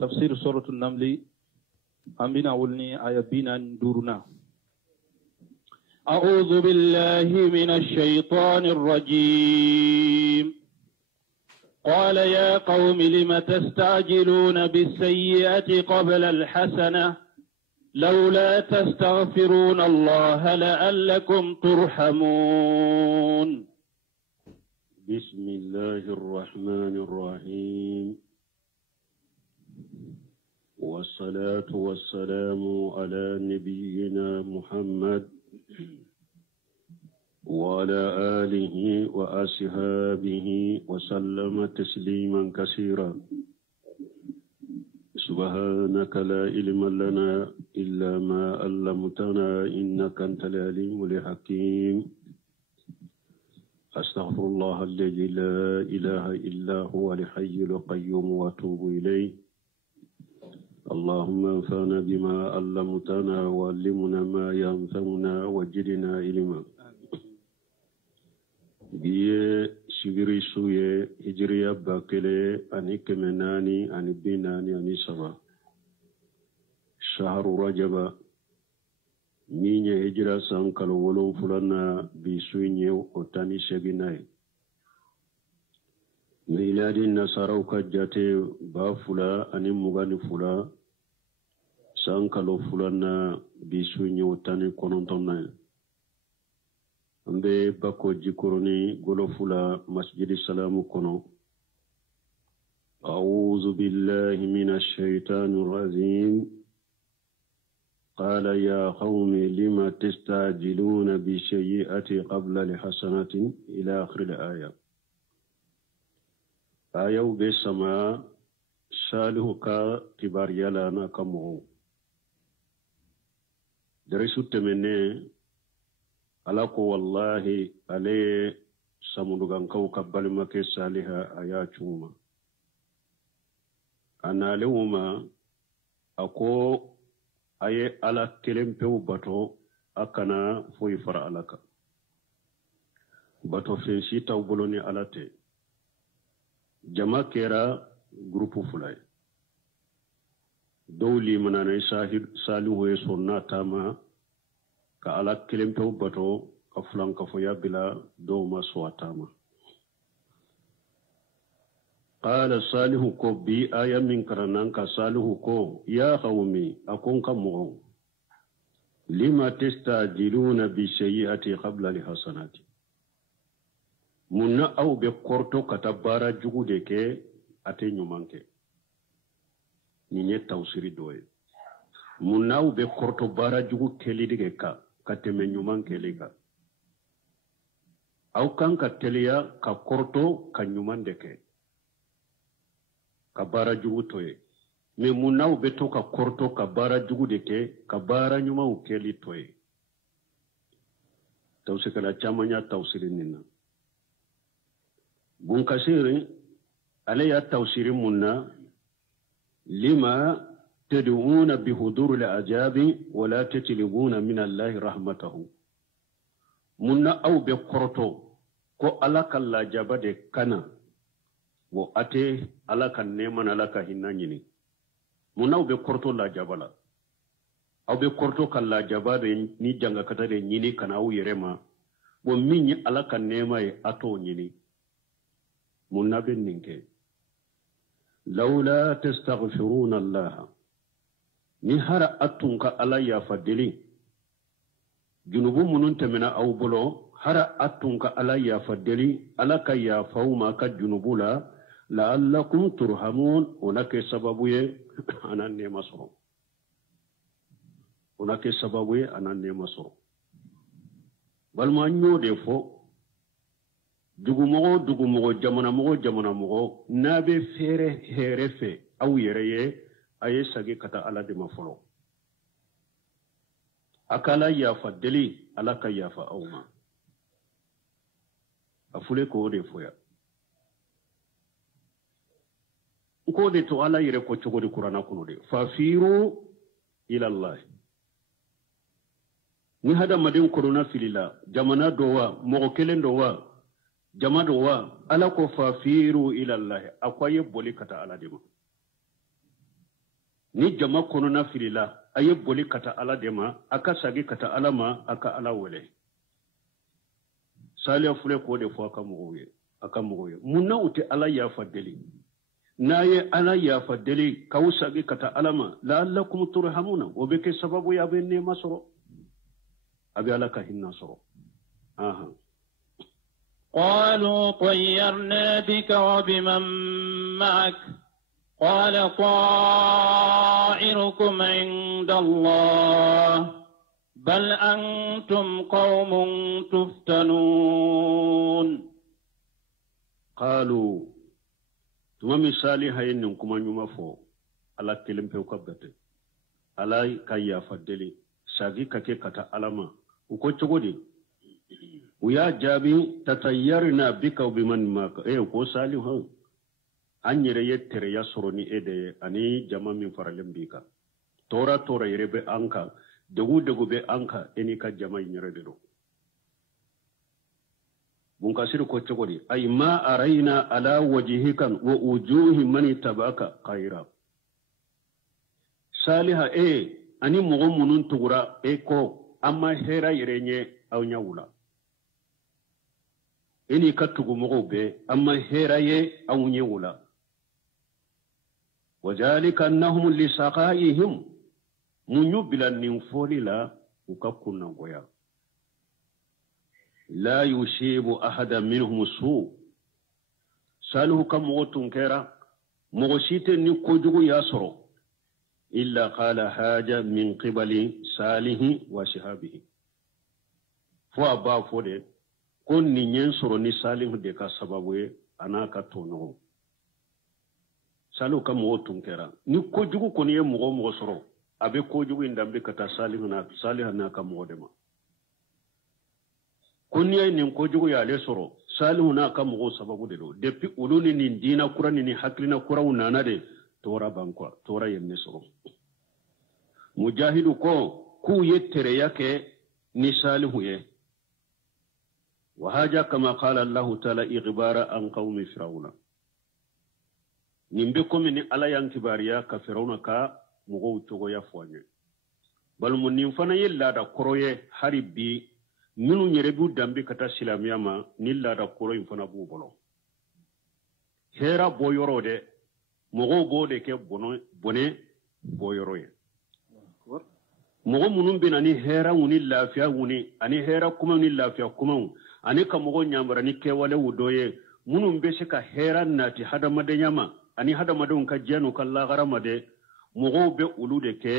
تفسير سورة النمل أمبنا ولني آية بينا ندورنا. أعوذ بالله من الشيطان الرجيم. قال يا قوم لم تستعجلون بالسيئة قبل الحسنة لولا تستغفرون الله لعلكم ترحمون. بسم الله الرحمن الرحيم، والصلاة والسلام على نبينا محمد وعلى آله وأصحابه وسلم تسليما كثيرا. سبحانك لا علم لنا إلا ما علمتنا إنك أنت العليم الحكيم. أستغفر الله الذي لا إله إلا هو الحي القيوم وأتوب إليه. اللهم انفعنا بما علمتنا وعلمنا ما ينفعنا وزدنا علما. biye sigiri suye hijriya bakele ani kemenani ani binani ani saba shahru rajaba minye hijra sankalo wolon fulana bi suye otani seginai miladi nasarau kajate ba fula ani mugani fula sankalo fulana bi suye otani konontonna ambe bako jikoroni golofula masjidi salamu kono. أعوذ بالله من الشيطان الرجيم. قال يا قوم لم تستعجلون بالسيئة قبل الحسنة إلى آخر الآية. آية بسما شالهك كبار يلانا كمو درسوا التمنى alako wallahi ale samudugan kau kabbal make saliha aya chuma analewuma ako aye ala kelempeu bato akana foi fara alaka bato fensi taw boloni alate jama kera grupu fulay dowli manane salihu e sonna tama ka ala kelempeu bato ka fulan ka foya bila doma swatama. Qala salihu ko bi aya min karanan ka salihu ko ya qawmi akon ka mo lima tastajiluna bi sayyi'ati qabla li hasanati munna aw be korto katabara jugude ke ate nyumanke ni ne tawsiri doye munna aw be korto bara jugu kelidige ka kateme nyuman kelika au kan ka telia ka korto ka nyuman deke ka bara jugu toye me munaw beto ka korto ka bara jugu deke ka bara nyuma u keli toye tawsikala chamanya tawsirin nina bun kasiri alaya tawsirin munna lima تدعون بحضور العجاب ولا تطلبون من الله رحمته منا أو بقرطو كو ألاك الله جابد كنا و أتي ألاك النيمان ألاك هنانيني منا أو بقرطو الله جابلا أو بقرطو كالله جابد ني جنغ كتاد نيني كنا أو يرما و ميني ألاك النيمان أتو نيني منا بنينك لولا تستغفرون الله ni hara atunka ala ya fadili junubu munun temena aw bolo hara atunka ala ya fadili ala ka ya fauma ka junubula la'allakum turhamun onake sababu ye ananne masoro onake sababu ye ananne masoro balma nyode fo dugumogo jamana mogo nabe fere herefe aw yereye aye sage kata ala de mafolo akala yafa deli ala ka yafa awma afule ko de foya ko de to ala yire ko chogodi qur'ana kuno de fafiru ila allah ni hada madin corona filila jamana dowa mogo kelen dowa jama dowa ala ko fafiru ila allah akwaye boli kata ala de ma ni jama kono na filila aye boli kata ala dema aka sagi kata ala ma aka ala wele Saliha fule ko de fo aka mugoye munna uti ala ya fadeli naye ala ya fadeli kawsagi kata ala ma la'allakum turhamuna wa beke sababu ya benne masoro abi ala ka hinna soro aha قالوا طيرنا بك وبمن معك قال طائركم عند الله بل أنتم قوم تفتنون قالوا ثم مثالي هين كما نمفو على كلمة كبدت على كيا فدلي ساقي كake kata alama uko chogodi ويا جابي تطيرنا بك وبمن معك ko salihu an yere yettere ya soroni ede ani jama min faralem bika tora yere be anka degu be anka eni ka jama yere de do bun kasir ko chogodi ay ma araina ala wajhikan wa ujuhi man tabaka khaira saliha ani mogo munun tugura ko amma hera yere nye aw nyawula eni ka tugu mogo be amma hera ye aw nyewula وذلك أنهم لسقائهم من يبلا ننفول لا وككنا غيا لا يشيب أحدا منهم سوء ساله كم وطن كيرا مغسيت نكوجو ياسرو إلا قال حاجة من قبل ساله وشهابه فأبا فودي كن نينسرو نساله ديكا سبابوي أنا كتونو Salu kam wotun kera ni ko jugu ko ni mo soro abe ko jugu ndambe kata Saliha na kam wodema kunni ni ko jugu ya le soro Salihu na kam mo sababu de do depuis uluni ni dina kurani ni haklina kurawuna na de tora bankwa tora yenne soro mujahidu ko ku yettere yake ni Salihu ye wa haja kama qala Allah ta'ala ighbara an qaumi fir'auna nimbe komi ni ala yang kibariya ka Firauna ka mugo togo ya foanye bal mun nim fana yella da koroye haribi minu nyere bu dambi kata silamiya ma nilla da koroyin fana bu bolo hera boyoro de mugo gode ke bone boyoro ye mugo munun bina ni hera wuni lafiya wuni ani hera kuma ni lafiya kuma ani ka mugo nyamara ni ke wale wudoye munun be ka hera nati hada madanyama ani hada madon ka jenu kala garamade mugo be ulude ke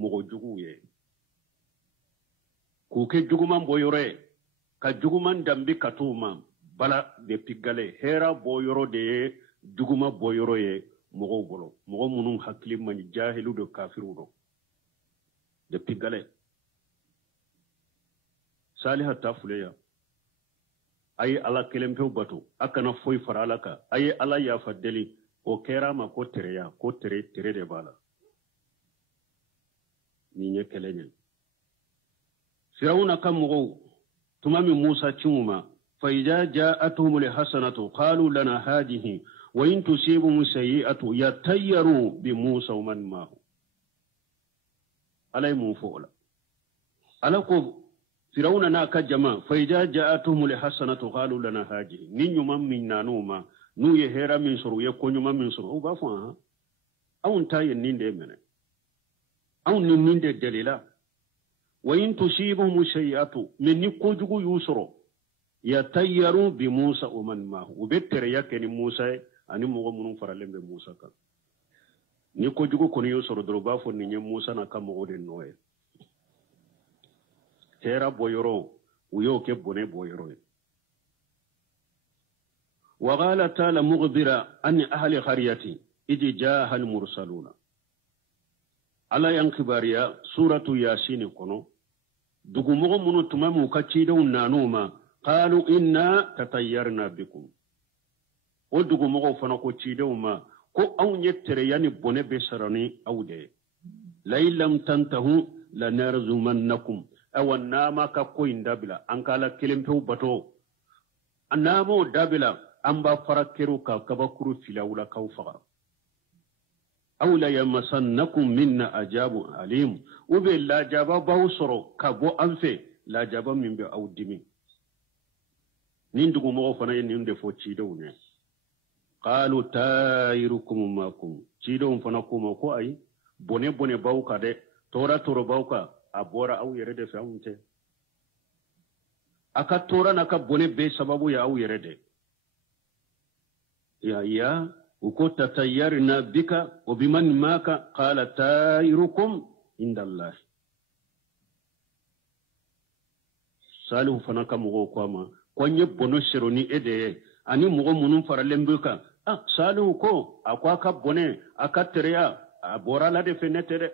mugo juguye ku ke juguman boyore ka juguman dambi katuma bala de pigale hera boyoro de juguma boyoro ye mugo bolo mugo munun hakli man jahilu do kafiru do de pigale Saliha tafuleya ay ala kelempe bato akana foy faralaka ay ala ya fadeli o kera ma ko tereya ko tere de bala ni nye kelenye Firauna kam mugo tumami Musa chuma fa idha ja'atuhum lihasanatu qalu lana hadhihi wa in tusibuhum sayyi'atu yatayyaru bi Musa wa man ma'ahu alay mu fola alako Firauna na ka jama fa idha ja'atuhum lihasanatu qalu lana hadhihi ninyu mammin nanuma nu ye hera min suru ye konyuma min suru o ba fo ha awun taye ninde mene awun ninde dalila wa in tusibuhum shay'atu min ni kojugu yusro yatayyaru bi Musa wa man ma'ahu betere yake ni Musa ani mo munun faralembe Musa kan ni kojugu kono yusro do ba fo ni nye Musa na kam mo de noye hera boyoro uyo ke bone boyoro وقال تعالى مغبرا أن أهل قريتي إذ جاءها المرسلون على ينكباريا سورة ياسين كنو دقمو منو تمامو كتشيدو نانوما قالوا إنا تطيرنا بكم ودقمو فنقو تشيدو ما كو أو نيترياني بني بسراني أو دي لئن لم تنتهوا لنرجمنكم أو الناما كوين دابلا أنكالا كلمتو باتو النامو دابلا amba farakeru ka kabakuru filawula kaw faga aw la yamassannakum minna ajabun alim ube la jaba bawsoro kabo anfe la jaba min be awdimi nin dugu mo fana yin de fo ci do ne qalu tayrukum makum ci do fana kuma ko ay bone bawka de tora toro bawka abora aw yere de faunte aka tora naka bone be sababu ya aw yere de ya uko tatayyarna bika wa biman maka qala tayrukum inda Allah salihu fana ka mugo kwama konye bono sheroni ede ani mugo munun fara lembuka salihu ko akwa ka bone aka tereya abora la de fenetere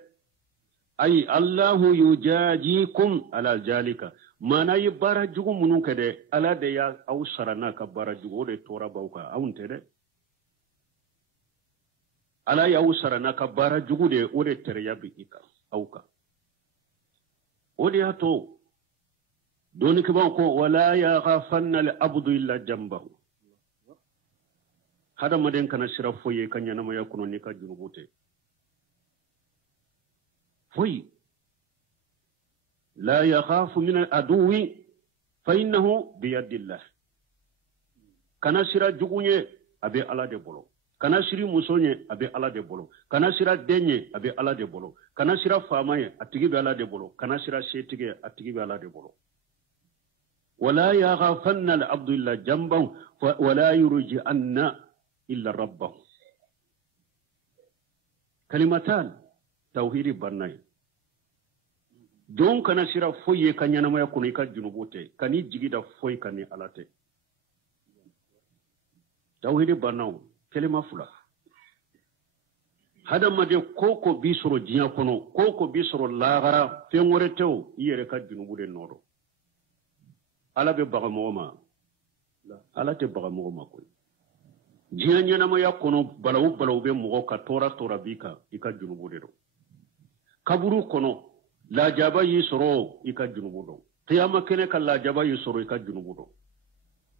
ay Allahu yujajikum ala jalika mana yi bara jugu munun kede ala de ya au sarana ka bara jugu de tora bauka aunte de ala ya usara na ka bara jugu de ode tereya bi ika auka ode hato doni ke ban ko wala ya ghafanna al abdu illa jambahu hada maden kana sira foye kanya na maya kuno ni ka junubute foyi la yakhafu min al aduwi fa innahu bi yadillah kana sira jugunye abe ala de bolo kana siri musonye abe ala de bolo kana sira denye abe ala de bolo kana sira famaye atigi be ala de bolo kana sira shetige atigi be ala de bolo wala yaghafanna al abdu illa jambahu wala yurji anna illa rabbahu kalimatan tauhidi barnay don kana sira foye kanyana maya kuno ka junubute kani jigida foye kani alate tauhidi barnaw kelima fula hadamade koko bisoro jinya kono koko bisoro lagara fengore tew yere ka junubude nodo ala be baga mogoma ala te baga mogoma koy jinya nyana ma yakono balaw be mogo ka tora bika ika junubude do kaburu kono la jaba yisoro ika junubudo qiyama kene ka la jaba yisoro ika junubudo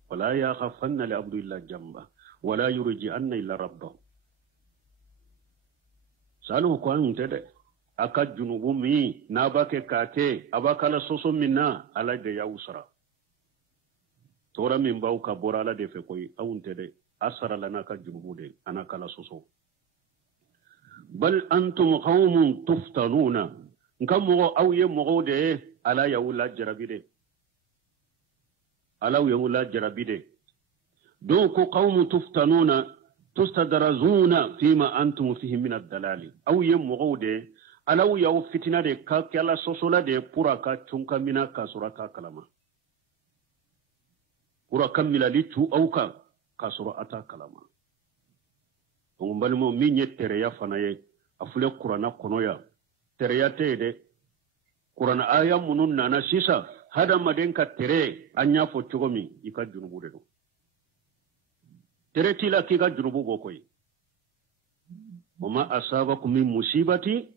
wala ya khafanna li abdu illa jamba wala yurji anna illa rabbahu salu ko an tede aka junubu mi na bake kake abakala soso minna ala de ya usra tora min baw ka borala de fe koy awun tede asara lana ka junubu de ana kala soso bal antum qaumun tuftanuna ngam mo aw ye mo de ala ya wala jarabide ala ya wala jarabide donc qawmu tuftanuna tustadrazuna fima antum fihi min ad-dalali aw yamghawde alaw yaw fitina de ka kala sosola de pura ka tunka mina ka surata kalama pura kamila litu auka ka surata kalama on balmo minye tereya fanaye afule qur'ana konoya tereya tede qur'ana aya munun nana sisa hada maden ka tere anya fo chogomi ika junubude do tereti la kiga junubu bokoy wama asabakum min musibati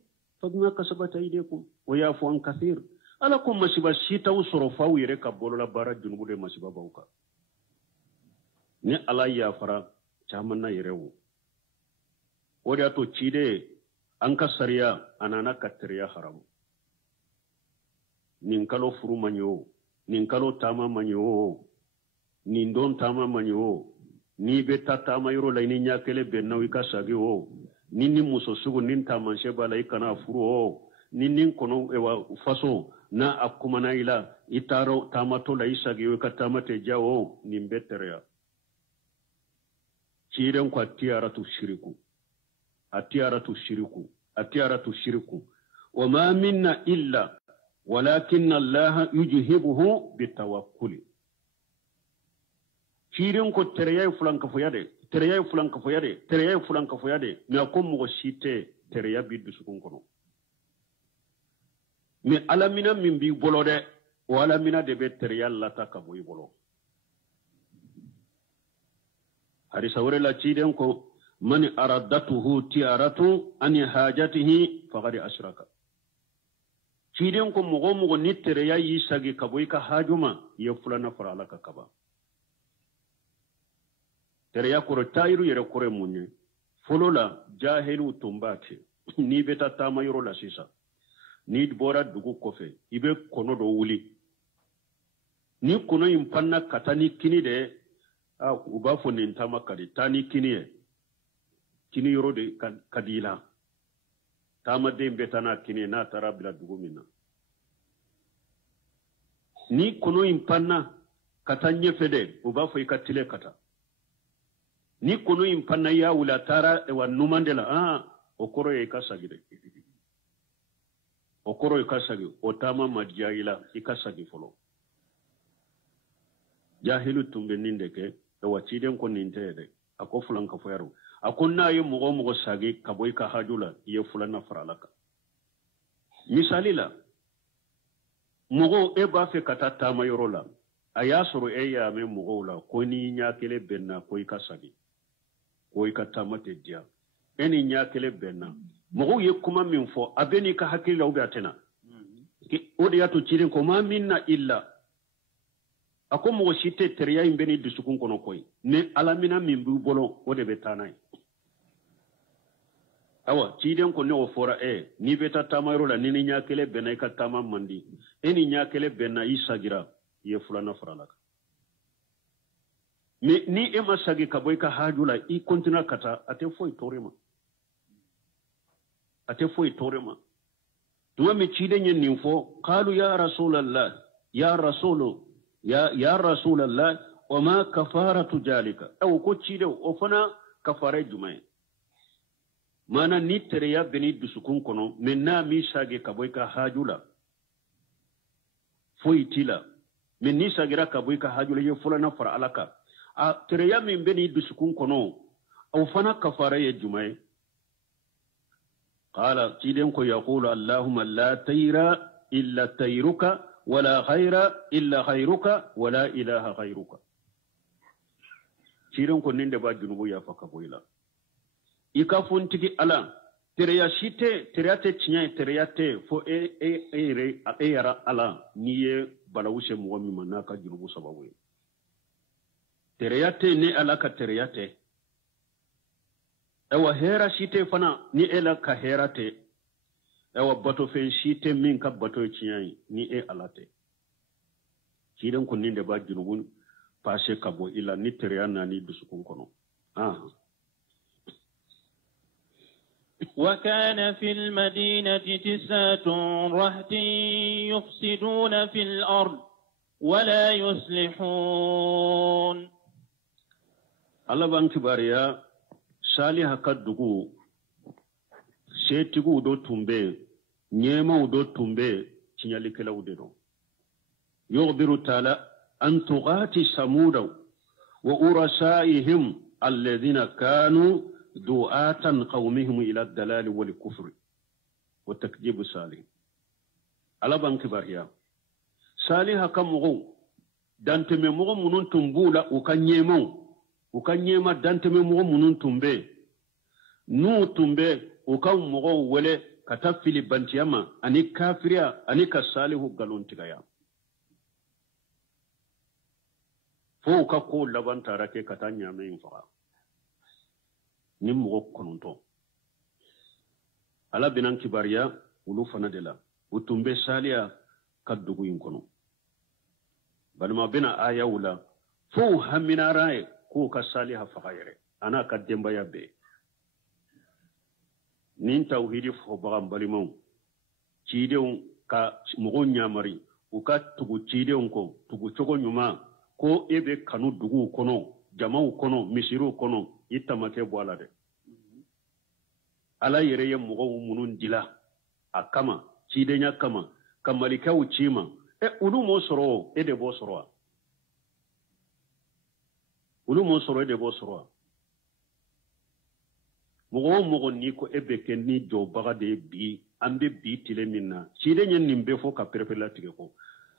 fabima kasabat aydikum wa yafu an kathir alakum masiba sita usoro faw yere ka bolo la bara junubu de masiba bawka ni ala ya fara chamanna yerewu wodi ato chide an ka sariya anana katriya haram nin kalo furu manyo nin kalo tama manyo nin don tama manyo ni be tata mayro la ni nyakele benna wi ka sagi o ni muso sugu nin tamanse bala ikana furu o nin kono e wa faso na akuma na ila itaro tamato la isagi wi ka tamate jawo nin beterea chiren ko atiyaratu shiriku wa ma minna illa walakin Allah yujhibuhu bitawakkul chiren ko tereya fulanka foyade mi akom mo site tereya biddu sukun kono mi alamina min bi bolode wala mina de be tereya lata ka boy bolo hari sawre la chiren ko man aradatuhu tiaratu an hajatihi faqad ashraka chiren ko mo ni tereya yisagi ka boy ka hajuma ye fulana farala ka kaba tereya koro tayru yere kore munye folola jahilu tumbate ni beta tama yoro la sisa ni bora dugu kofe ibe kono do wuli ni kono impanna katani kini de uba fo ni tama kadi tani kini kini yoro de kadila tama de betana kini na tarabila dugu minna ni kono impanna katanye fede uba fo ikatile kata ni kono impanna ya wula tara wa numandela okoro ye kasagide okoro ye kasagi otama majayila ikasagi folo jahilu tumbe nindeke wa ciden ko nintede ako fulan ka foyaro akonna ye mogo sagi kaboy ka hajula ye fulana faralaka misali la mogo e ba fe kata tama yorola aya soro e ya me mogo la ko ni nya kele benna ko ikasagi ko ikatama te dia eni nya kele benna mogo ye kuma min fo abeni ka hakila ubi atena o de yato cirin ko ma minna illa ako mogo site teriya imbeni dusukun kono koy ne alamina min bu bolo o de betanai awa ciiden ko ne o fora ni beta tamayro la ni nya kele benna ka tama mandi eni nya kele benna isagira ye fulana faralaka ni e masagi ka boy ka hajula I continue kata ate foi torema tuwa mi ciiden yen ninfo qalu ya rasulallah ya rasulallah wa ma kafaratu jalika ko ciide o fana kafare jumay mana ni tereya beni dusukun kono menna mi sage ka boy ka hajula foi tila men ni sagira ka boy ka hajula ye fulana fara alaka tereya min beni dusukun kono o fana kafare ye jumay قال تيدنكو يقول اللهم لا تير إلا تيرك ولا خير إلا خيرك ولا إله غيرك تيدنكو نندبا جنوبو يا فكبويلا إكافون تيكي ألا ترياشيتي ترياتي تنيا ترياتي فو يرى ألا نيه بلاوشي موامي مناكا جنوبو سباوي ترياتي ني ألا كترياتي ewa hera shite fana ni ela ka herate ewa bato fen shite min ka bato chiyayi ni alate kidan kun ninde ba junubun pashe kabo ila ni teriana ni dusukun kono وكان في المدينة 9 رهط يفسدون في الأرض ولا يصلحون الله بانك باريا sali hakat dugu setigu do tumbe nyema do tumbe tinyali kala udero yughbiru ta'ala an tughati samuda wa urasaihim alladhina kanu du'atan qawmihim ila ad-dalal wal kufr wa takdhib salih alaban kibariya sali hakam go dante me mo munun tumbula ukanyema dante me mo munun tumbe nu tumbe ukan mo wele katafili bantiyama ani kafiriya ani kasalihu galon tigaya fo ka ko laban tarake katanya me infa ni mo kononto ala binan kibariya ulu fanadela utumbe salia kaddugu inkono balma bina aya wula fo hamina rae ko ka saliha faqayre ana ka demba yabbe nin tawhidi fo bagam balimon cidew ka mugon nyamari uka tugu cidew ko tugu cogo nyuma ko ebe kanu dugu kono jama'u kono misiru kono itamake boala de ala yere ye mugo munun dila akama cidenya kama kamalika ucima ulu mo soro de bo soro ulu mo soro de bo soro mugo ni ko ebe ken ni do baga de bi ambe bi tile minna cidenya nimbe fo ka perpela tige ko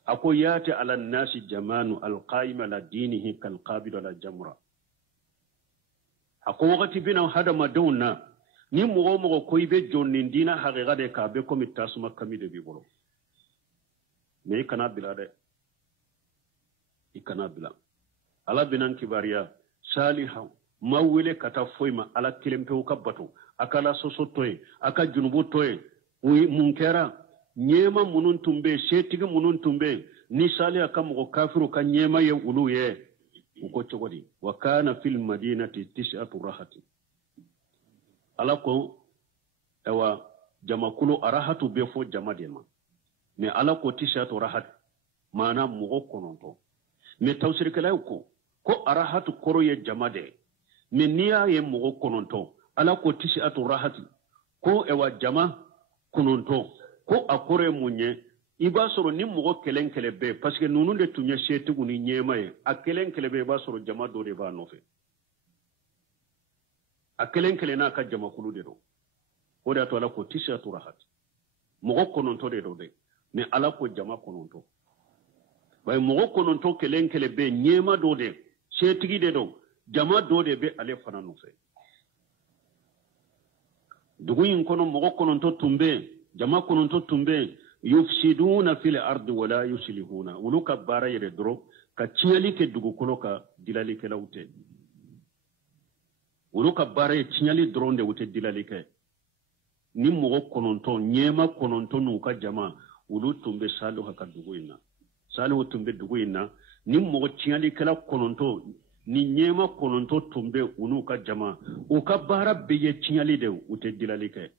ako yati ala nasi jamanu alqaima la dinihi kal qabid ala jamra ako wakati bina hada madonna ni mugo ko ibe jonni dina haqiqa de ka be ko mitasuma kamide bi bolo me kana bila de ikana bila ala binan kibariya salihan ma wele kata foima ala kilempe ka bato akala soso toye aka junubu toye mun kera nyema munun tumbe shetigi munun tumbe ni sali aka mo kafiru ka nyema ye ulu ye uko chogodi wa kana fil madinati tis'atu rahati alako ewa jamakulu arahatu befo jamadema me alako tis'atu rahat mana mo kononto me tawsir kala ko arahatu koro ye jamade me niya ye mo kononto alako tis'atu rahati ko ewa jama kononto ko akore munye iba soro ni mo kelen kele be parce que nunu de tunya shetu ni nyema ye akelen kele be ba soro jama do de ba nofe akelen kele na ka jama kulu de do o da to ala ko tis'atu rahat mo kononto de do de me ala ko jama kononto bay mo kononto kelen kele be nyema do de shetigi de do jama do de be ale fana nofe dugu yin kono mo kononto tumbe jama kononto tumbe yufsiduna fil ardi wala yuslihuna uluka bara yere dro ka tiali ke dugu kolo ka dilali ke lawte uluka bara ye tiali dronde wute dilali ke ni mo kononto nyema kononto nu ka jama ulu tumbe salu ka dugu ina salu tumbe dugu ina ni mo tiali ke la kononto ni nyema kononto tumbe unu ka jama u ka bara be ye tiali de wute dilali ke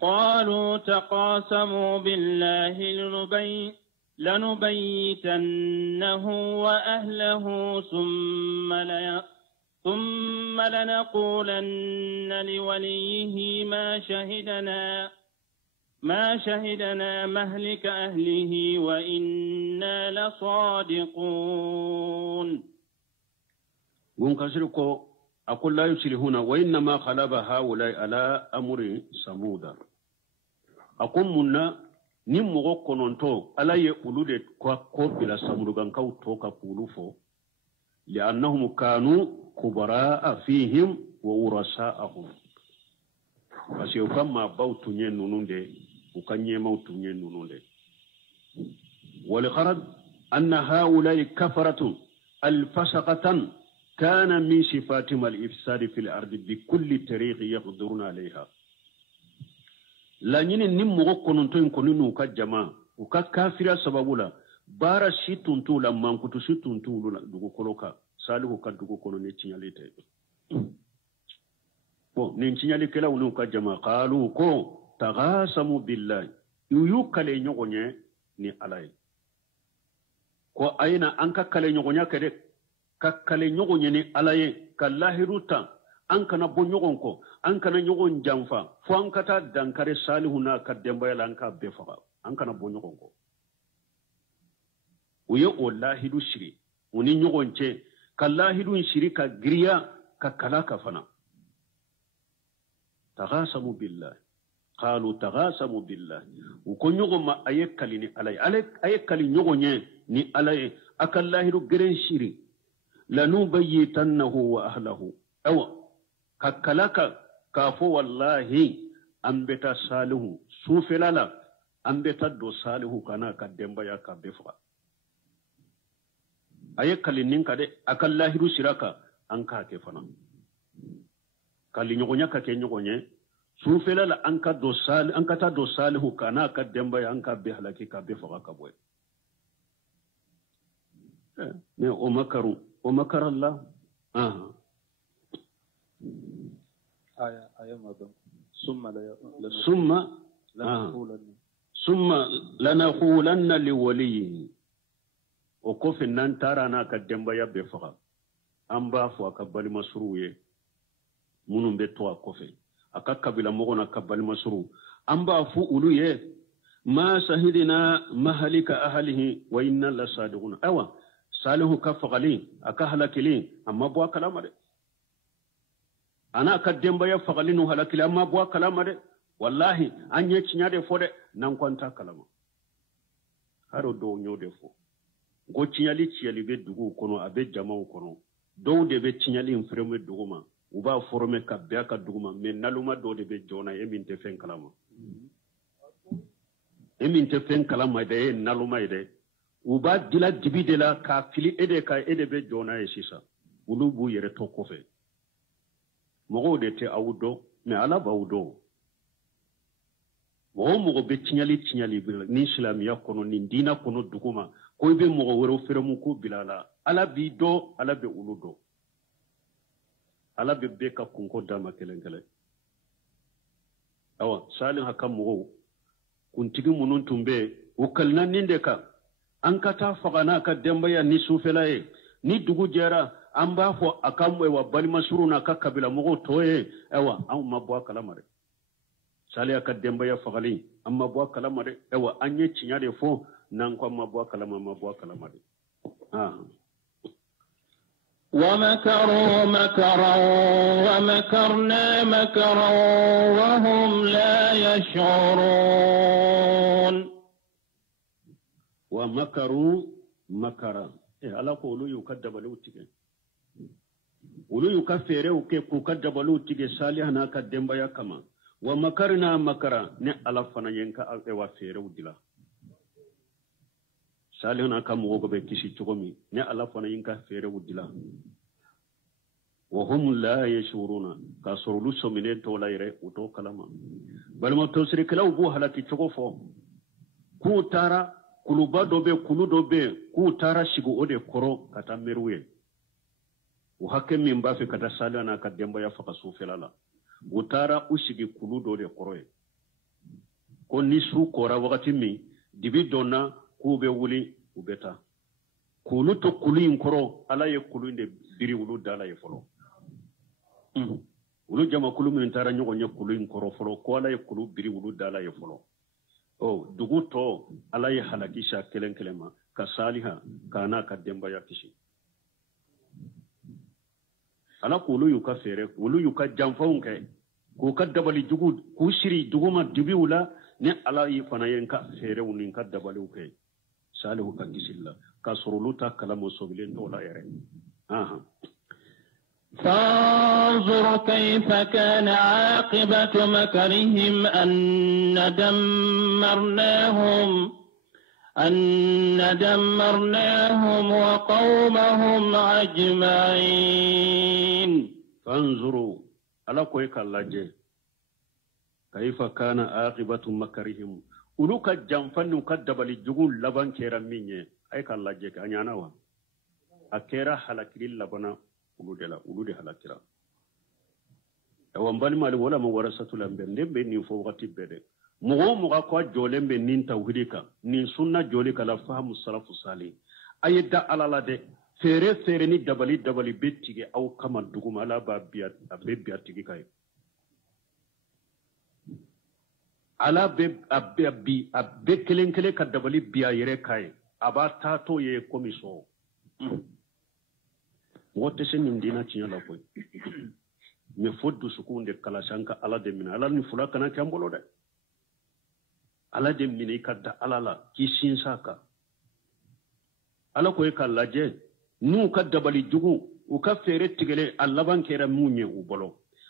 قالوا تقاسموا بالله لنبيتنه وأهله ثم لنقولن لوليه ما شهدنا مهلك أهله وإنا لصادقون ونكسركو أقول لا يسلهون وإنما خلب هؤلاء على أمر سمودا أقول منا نمو كنونتو ألا يقولوا كوكو بلا سمودان كو توكا بولوفو لأنهم كانوا كبراء فيهم وورثاءهم فسيوكا ما باوتو نينونون دي وكان يموتو نينونون دي ولخرج أن هؤلاء كفرة الفسقة كان من صفاتهم الإفساد في الأرض بكل طريق يقدرون عليها لأنني نمو كنتم كنونو كجماعة وكافر سببولا بارا شيتونتو لما كنتو شيتونتو دوغو كولوكا سالو كدوغو كونو نيتشياليتي نيتشيالي كلا ونو كجماعة قالوا كو تغاسموا بالله يوكالي نيغوني ني ألاي كو أين أنكا كالي نيغوني كدك kakkale nyogo nyene alaye kallahiruta ankana bo nyogon ko ankana nyogon jamfa fo ankata dankare salihuna kademba yalanka befa ankana bo nyogon ko uyo wallahidu shiri uni nyogon che kallahidu shiri ka griya ka kalaka fana tagasamu billah qalu tagasamu billah uko nyogo ma ayekali ni alaye ayekali nyogo nye ni alaye akallahidu gren shiri لنبيتنه وأهله أو ككلك كافو والله أنبت صالح سوفلالا أنبت دو صالح كنا كدمبا يا كبفا أي كلينين كده أكله رسيرك أنكا كفنا كلينيونيا ككينيونيا سوفلالا أنكا دو صالح أنكا تدو صالح كنا كدمبا يا أنكا بهلكي كبفا كبوي ne o makaru ومكر الله آية ماذا ثم لنقولن لوليه وكوف النان تارانا كدنبا يبفغا أمبا فوا كبال مسروية منو بتوا كوفي أكاكبلا مغنا كبال مسرو أمبا فو أولوية ما شهدنا مهلك أهله وإنا لصادقون أوا salihu ka fagali aka halakili amma buwa kalama de ana ka demba ya fagali no halakili amma buwa kalama de wallahi an ye cinya de fo de nan kwanta kalama haro do nyo de fo go cinyali ciyali be dugu kono abe jama'u kono do de be cinyali infreme dugu ma uba forme ka be aka dugu ma men naluma do de be jona emin te fen kalama de naluma de uba dila dibi de la ka fili ede ka ede be jona ye sisa ulu bu yere to ko fe mogo de te awudo me ala ba wudo mogo be tinyali ni islamiya kono ni dina kono duguma ko be mogo wero fere mu ko bilala ala bi do ala be ulu do ala be ka kunko dama kelenkele awa salin hakam mogo kuntigi munun tumbe o kalna ninde ka an ka ta fagana ka dembaya ni sufelaye ni dugu jera an ba fo akam wa balima suruna ka kabila mogo toye awa an mabwa kalamare sali aka dembaya fagali an mabwa kalamare awa an ye cinya de fo nan ko mabwa kalamare ومكروا مكرا ومكرنا مكرا وهم لا يشعرون ومكروا مكرا ala ko olu yukadaba lu tige olu yukafere uke kukadaba lu tige salihana ka dembaya kama wa makarna makara ne ala fana yenka e wa fere udila salihana ka mo go be kisi chogomi ne ala fana yenka fere udila wa hum la yashuruna ka sorulu somine to layre uto kalama balma to sire kala ubu halaki chogo fo ku tara kuluba dobe kulu dobe ku tara shigo ode koro kata merwe u hakke min ba fe kata salana ka demba ya faka sufelala utara ushigi kulu dode koro e ko ni su kora wakati mi dibi donna ku be wuli ubeta kulu to kulu in koro ala ye kulu inde biri wulu dala ye folo ulu jama kulu min tara nyogo nye kulu in koro folo ko ala ye kulu biri wulu dala ye folo dugu to ala ye halakisha kelen kelema ka saliha kana ka demba ya kishi ala kulu yuka fere ulu yuka jamfaun kai ko ka dabali dugu ku shiri dugu ma dibi wula ne ala yi fana yenka fere unin ka dabali kai salihu ka kisilla ka suruluta kalamu sobilen to la yare فانظر كيف كان عاقبة مكرهم أن دمرناهم وقومهم أجمعين فانظروا على كويك الله كيف كان عاقبة مكرهم uluka jamfannu kaddabali jugul laban kera minye ay kala je ka anyana wa akera halakil labana ulude halakira awambali mali wala mo warasatu lambe ndembe ni fo wakati bede mugo ko jolembe nin tawhidika nin sunna joli kala fahamu salafu salih ayda alala de fere ni dabali bettige aw kama duguma ala ba biya abbe tigi kay ala be abbe kelen ka dabali biya yere kay aba tato ye komiso wote sen dina cinya la koy me foddu sukunde kala sanka ala de min ala ni fulaka na kambolo de ala de min kadda ala la ki sin saka ala koy kala je nu kadda bali jugu u ka fere tigele alla ban kera munye u bolo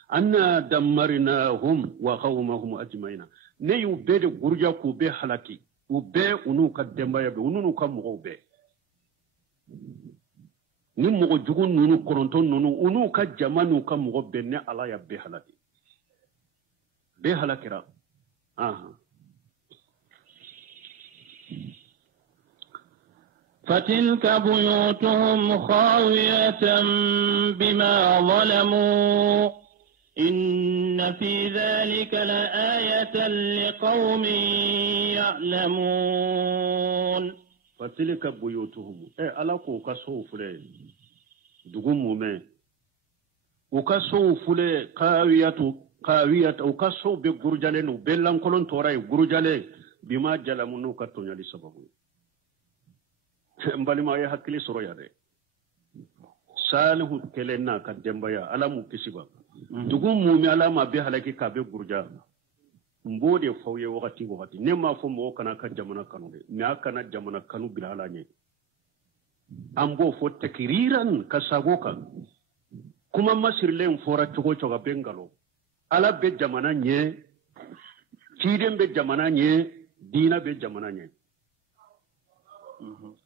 anna damarnahum wa qawmahum ajmaina ne yu be de gurja ku be halaki u be unu kademba ya be unu ka mo be ni mogo jugu nunu koronton nunu unu ka jamanu ka mogo benne ala ya be halakira فتلك بيوتهم خاوية بما ظلموا إن في ذلك لآية لقوم يعلمون فتلك بيوتهم ala ko ka so fule dugu mume o ka so fule qawiyatu o ka so be gurjale no bellan kolon toray gurjale bima jalamunu ka tonyali sababu mbali ma ya hakili soro ya de salihu kelenna ka dembaya ala mu kisiba dugu mume ala ma be halaki ka be gurja mbode fawye wakati ne ma fo mo kana ka jamana kanu de ne akana jamana kanu bilala nye ambo fo takriran ka sagoka kuma masirlen fora chogo bengalo ala be jamana nye kidem be jamana nye dina be jamana nye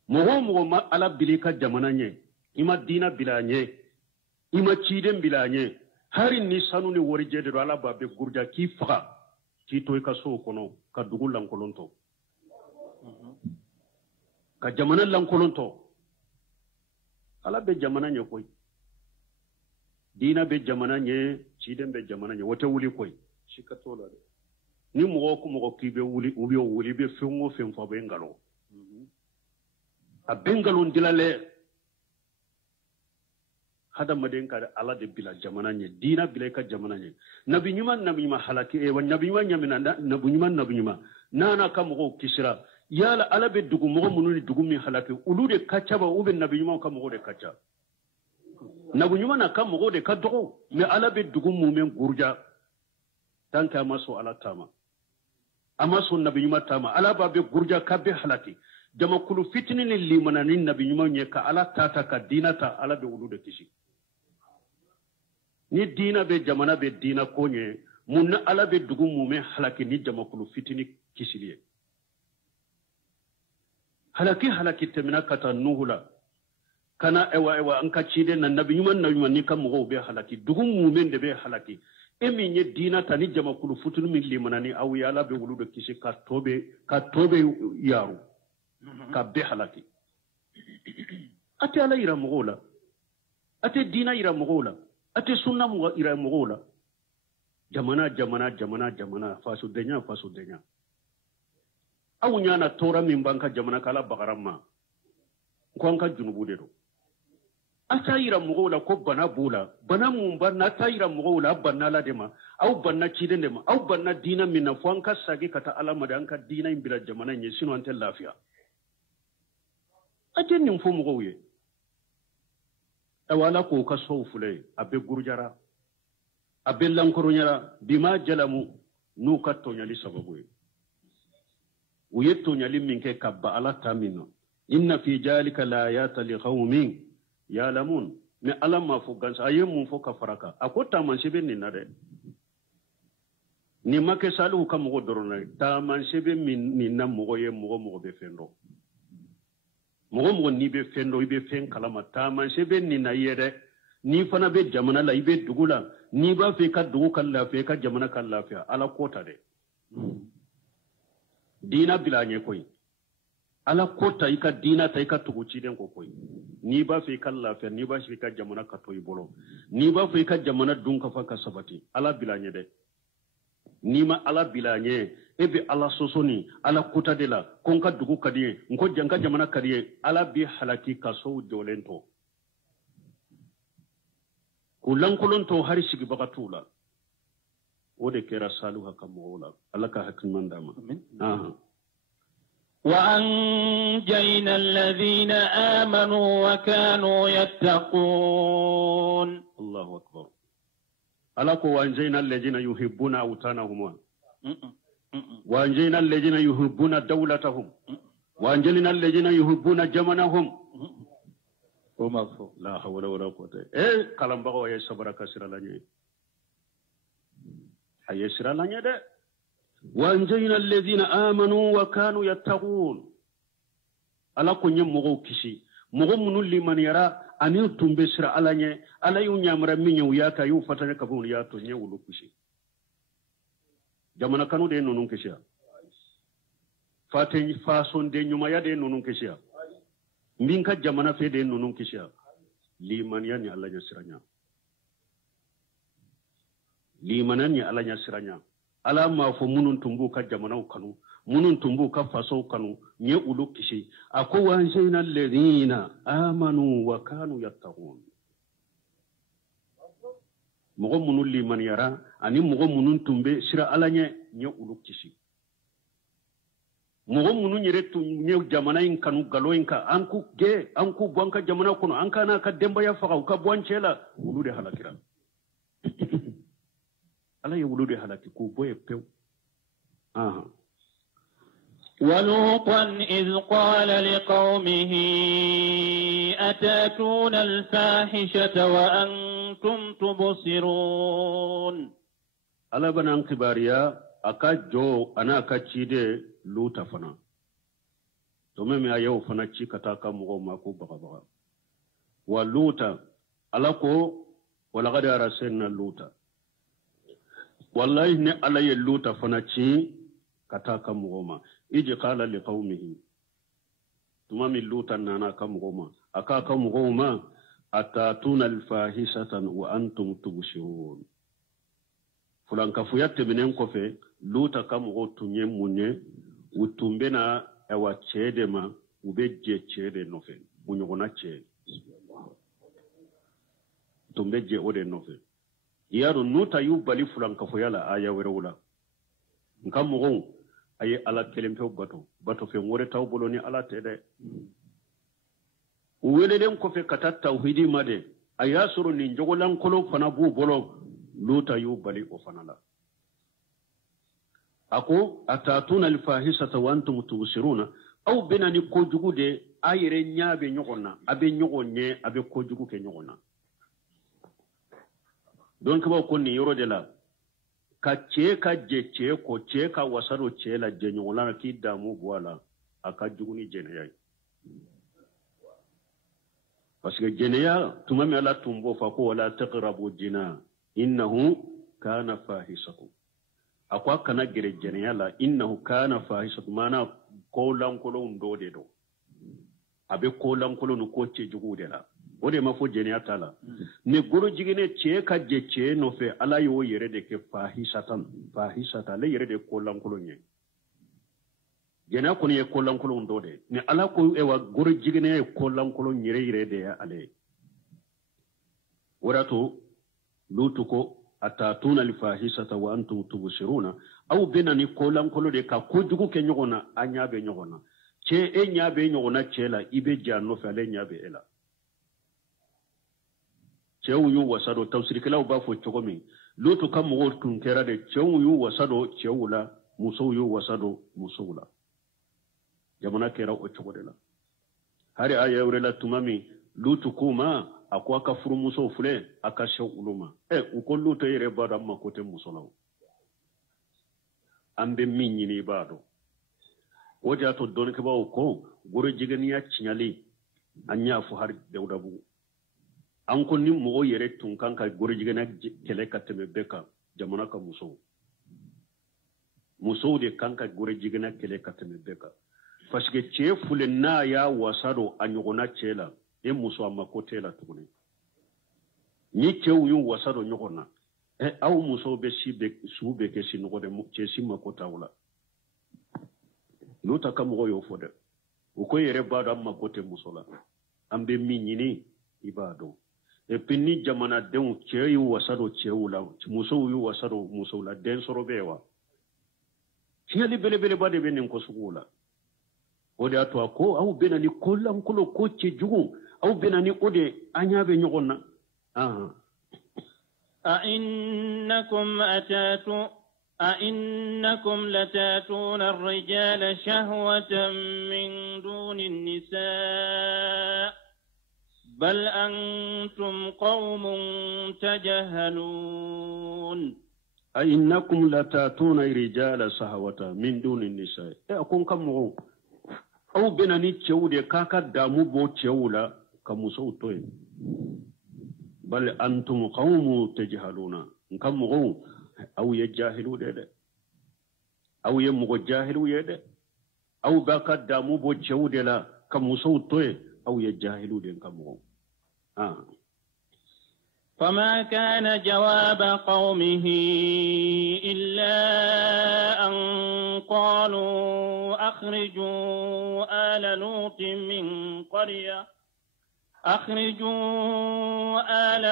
mogo ma ala bilika jamana nye ima dina bilanye ima ciden bilanye hari ni sanu ni wori jede do ala babe gurja ki faga ki toy ka so kono ka dugul lankolonto ka jamana lankolonto ala be jamana nye koy dina be jamana nye ciden be jamana nye wote wuli koy shikatola de ni mogo ko mogo ki be wuli be fengo fen fa be ngalo a bengalon dilale hada maden ka ala de bila jamana nye dina bila ka jamana nye nabi nyuma halaki e wa nabi nyuma nabi nyuma nana ka mogo kisira yala ala be dugu mogo mununi dugu mi halaki ulude kachaba ube nabi nyuma ka mogo de kacha nabi nyuma na ka mogo de ka dogo me ala be dugu mumen gurja tanka amaso ala tama amaso nabi nyuma tama ala ba be gurja ka be halaki jama kulu fitini ni limana ni nabi nyuma nye ka ala tata ka dina ta ala be ulude kishi ni dina be jamana be dina konye munna ala be dugu mumen halaki ni jama kulu fitini kishiliye halaki temina kata nuhula kana ewa anka chide na nabi nyuma ni ka mogo be halaki dugu mumen de be halaki emi nye dina ta ni jama kulu fitini min limana ni awu ya ala be ulude kishi ka tobe yaru ka be halaki ate ala ira mogola ate dina ira mogola ate sunna ira mogola jamana faso denya awu nyana tora min banka jamana kala bagarama ko anka junubu de do ata ira mogola ko bana bula bana mun banna ta ira mogola banna la dema au banna cide dema au banna dina min na fanka sage kata alama da anka dina imbira jamana nye sino ante lafiya ate nin fo mogo ye awala ko ka so fule abe gurjara abe lankoronya bima jalamu nu ka tonyali sababu ye uye tonyali minke kabba ala tamino inna fi jalika la ayata li qaumin ya'lamun me ala ma fo gansa aye mun fo kafaraka akota man sebe ni nade ni make salu ka mogo dorona ta man sebe min ni na mogo ye mogo be fendo mogo ni be fendo ibe fen kalama ta man sebe ni na yede ni fana be jamana la ibe dugula ni ba fe ka dugu kan lafiya ka jamana kan lafiya ala kota de dina bilanye koy ala kota ika dina ta ika tuguci den ko koy ni ba fe kan lafiya ni ba fe ka jamana ka toy bolo ni ba fe ka jamana dun ka fa ka sabati ala bilanye de ni ma ala bilanye ebe ala sosoni ala kota de la kon ka dugu kadiye nko janka jamana kadiye ala bi halaki ka so jolento kulankulon to hari sigi bagatula ode kera salu haka mola Allah ka hakiman dama amin وأنجينا الذين آمنوا وكانوا يتقون الله أكبر ألاكو وأنجينا الذين يحبون أوطانهم وأنجينا الذين يحبون دولتهم وأنجينا الذين يحبون جمنهم لا حول ولا قوة كلام بقى يا صبرك سرالانية أي سرالانية ده وأنجينا الذين آمنوا وكانوا يتقون ألا كن يمغو كشي مغو منو لمن يرى أن يتم بسر ألانية ألا ينعمر من يوياتا يوفتنا كبون ياتو نيولو كشي جمانا كانوا دي نونون كشي فاتن فاسون دي نيومايا دي نونون كشي minka jamana fe de nunun kisha limanyan ya Allah nya siranya limanan ya Allah nya siranya ala ma fo munun tumbu ka jamana kanu munun tumbu ka faso kanu nye ulu kishi ako wanjina alladhina amanu wa kanu yattaqun mogo munun liman yara ani mogo munun tumbe sira ala nya nye ulu kishi mogo munu nyere tu nye jamana in kanu galo in ka anku buanka jamana kono anka na ka demba ya faga ka buanchela ulude halakira ala ya ulude halaki ku boye pew aha ولوطا إذ قال لقومه أتاتون الفاحشة وأنتم تبصرون ala banan kibariya aka jo ana ka cide luta fana to me ayo fana ci kata ka mo ma ko baga wa luta alako wala gada rasenna luta wallahi ne alaye luta fana ci kata ka mo ma iji qala li qaumihi tuma min luta nana ka mo ma aka ka mo ma atatuna alfahisatan wa antum tubshirun fulan ka fuyatte benen ko fe luta ka mo tunye munye utumbe na ewa chede ma ubeje chede nofe munyogona chede tumbeje ode nofe yaro nuta yu bali fulan ka foyala aya werewula ngam mo aye ala kelempe bato fe ngore taw boloni ala tede uwele den ko fe kata tawhidi made ayasuru ni jogolan kolo fana bu bolo luta yu bali o fanala ako atatuna alfahisata wa antum tubsiruna aw benani ko jugude ayere nyaabe nyogonna abe nyogonye abe ko jugu ke nyogonna donc ba ko ni yoro de la ka che ka je che ko che ka wasaro che la je nyogola ki damu wala aka jugu ni jene yai parce que jene ya tumami ala tumbo fa ko wala taqrabu jina innahu kana fahisatu akwa kana gere jene yala innahu kana fahisatu mana ko lankolo ndode do abe ko lankolo no ko che jugu de la ode ma fo jene atala ne goro jigine che ka je che no fe ala yo yere de ke fahisata le yere de ko lankolo nye jene ko ne ko lankolo ndode ne ala ko e wa goro jigine ko lankolo nyere yere de ale warato lutu ko atatuna alfahisata wa antum tubsiruna aw benani ko lankolo de ka ko jugu ke nyogona anyabe nyogona che e nyabe nyogona chela ibe janno fe ale nyabe ela chewu yu wasado tafsir kala ba fo chogomi lutu kam mo tun kera de chewu yu wasado chewula muso yu wasado musula jamana kera o chogodela hari aya urela tumami lutu kuma akwa ka furu muso fule aka shaw uluma uko lutu yere bada amma kote musolaw ambe minyini bado woja to don ke bawo ko goro jigani ya chinyali anya fu har dewdabu an ko ni mo yere tun kan ka goro jigana kele ka teme beka jamana ka muso de kan ka goro jigana kele ka teme beka parce que che fule na ya wasado anyogona chela e muso amakote la tugune ni chewu yu wasado nyogona aw muso be sibe sube ke sinogode mu che sima kota wala luta kam go yo fode uko yere bado amma kote musola ambe minyini ibado e pinni jamana den che yu wasado chewula muso yu wasado musola den soro bewa chiyali bele bade benin ko sugula ode atwa ko aw benani kollam kolo ko che jugu aw benani ode anyabe nyogonna أئنكم لتاتون الرجال شهوة من دون النساء بل أنتم قوم تجهلون أئنكم لتاتون الرجال شهوة من دون النساء أكون كم أو بناني تشودي كاكا دامو بو تشولا كمسو توي بل أنتم قوم تجهلون كم أو يجاهلوا ده أو يمغو جاهلوا يده أو باكا دامو بو تشودي لا كمسو توي أو يجاهلوا ده كم فما كان جواب قومه إلا أن قالوا أخرجوا آل